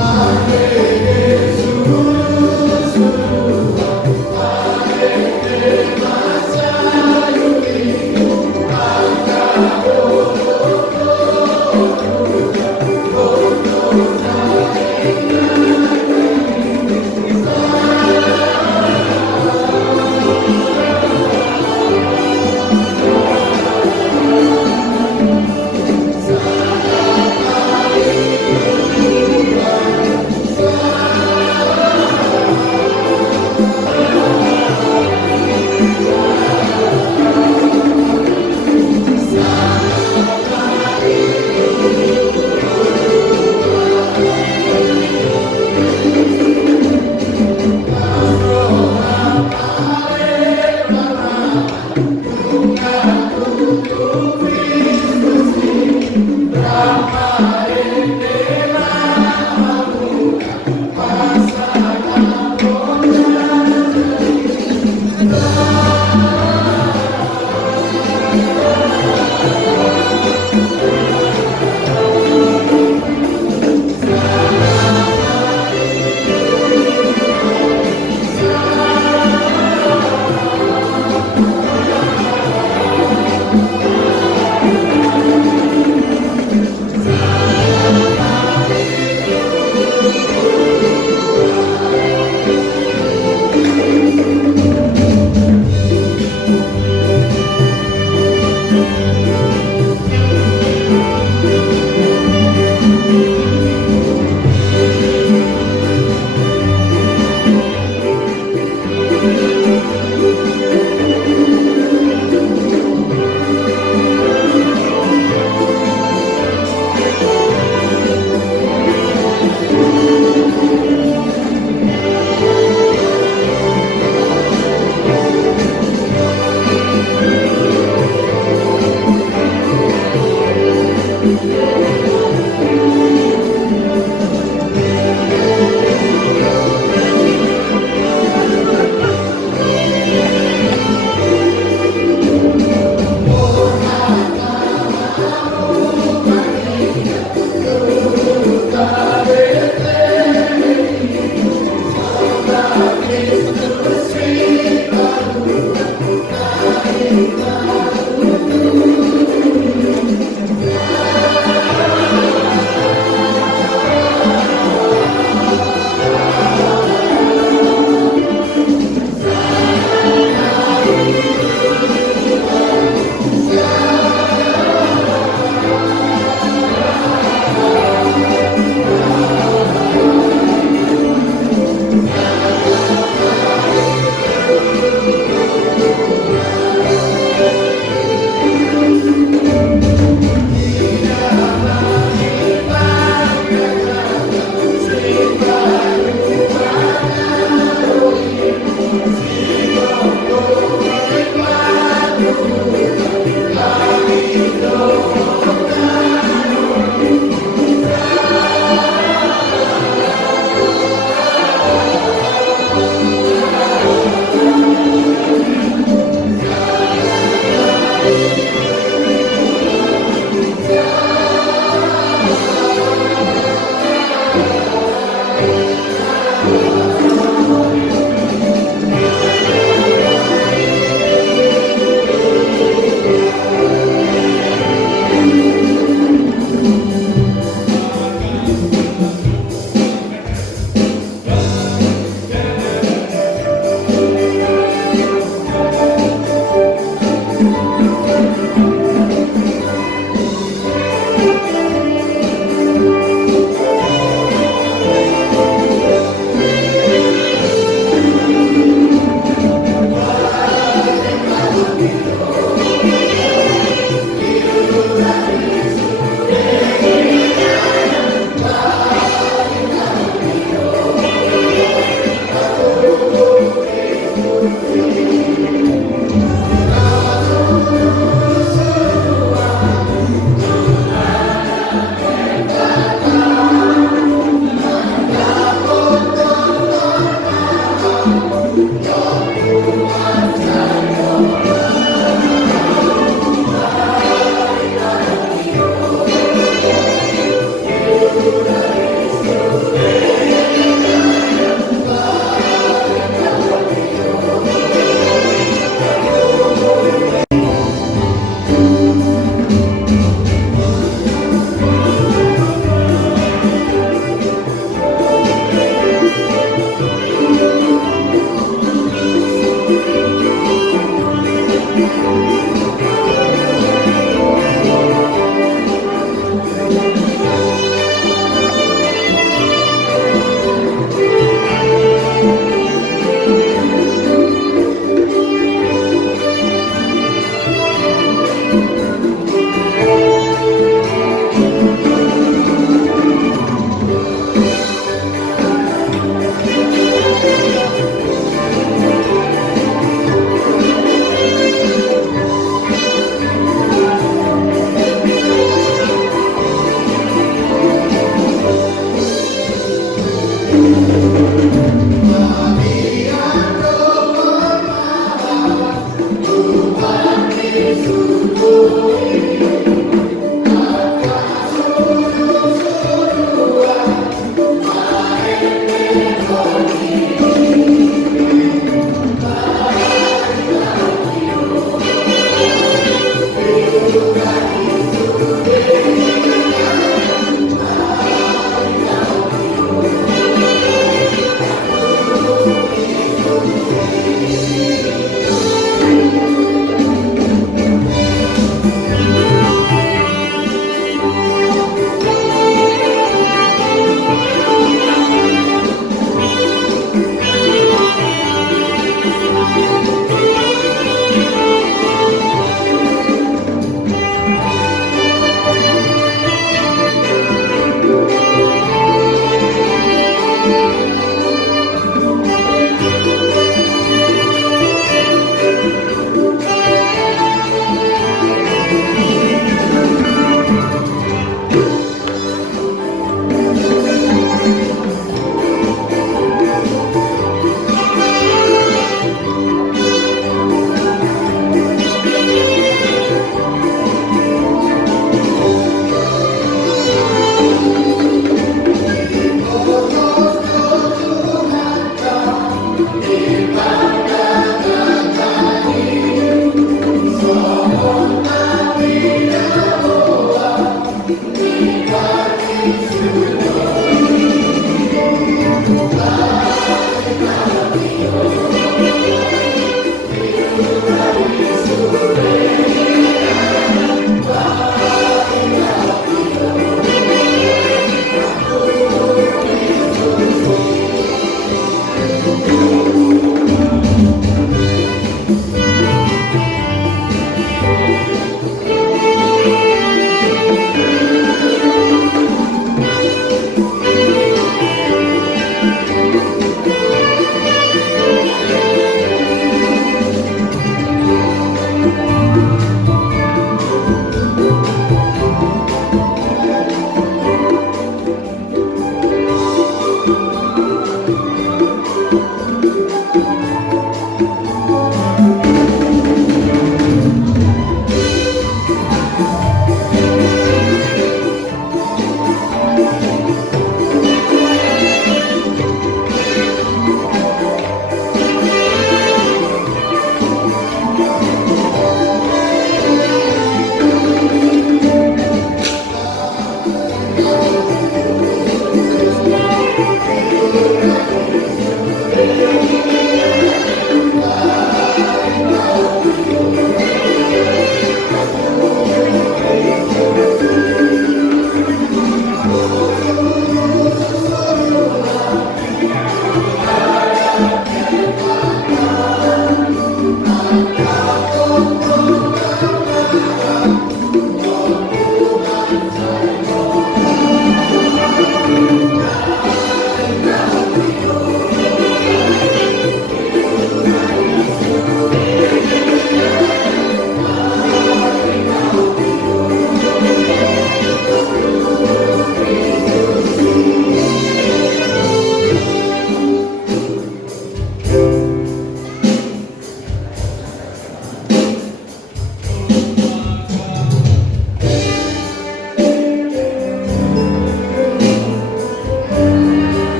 Ah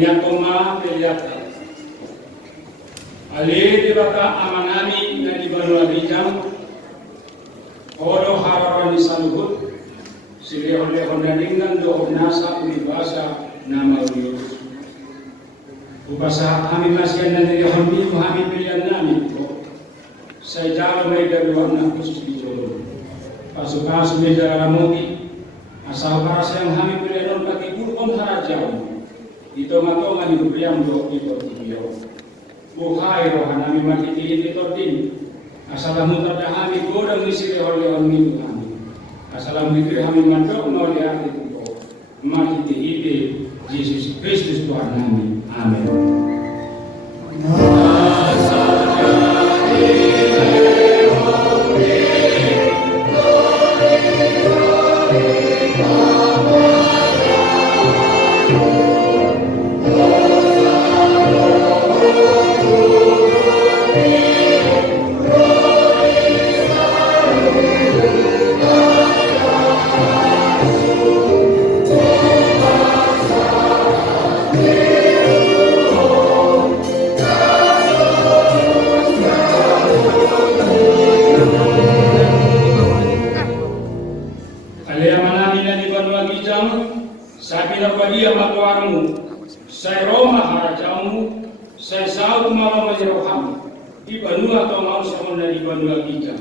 Kanyakoma Peliata Ali dibaka amanami na di Banua Bijang Hodo harapan di Saluhut Sili oleh hondaningan do nasa unibasa nama Uyus Upasa kami masih nanti hondi kami pilihan nami saya jauh mereka dua anak khusus di Jolo pasukan semeja ramogi asal para yang kami pilihan kaki pun harajau Ito-matongan ni Bukriam do ito tiyo. Buhay rohanami matitiit ito din. Asalam tadahami godang nisiri oleh minggu kami. Asalam nikri kami mandok no lihat itu ko. Matitiit Yesus Kristus Tuhan kami. Amin. Saya Roma harajamu, saya saut malam majeroham. Di Banua atau mau sama dari Banua kita.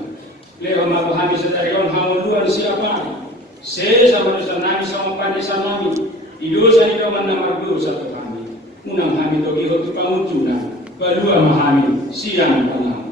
Leho maku kami setarion hauluan siapa? Saya sama dosa nami sama pandai sama kami. Di dosa di doman nama dosa tu kami. Unang kami togi hotu pangutuna. Banua mahami siang malam.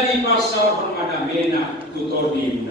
Jadi pasal permadamena tutor di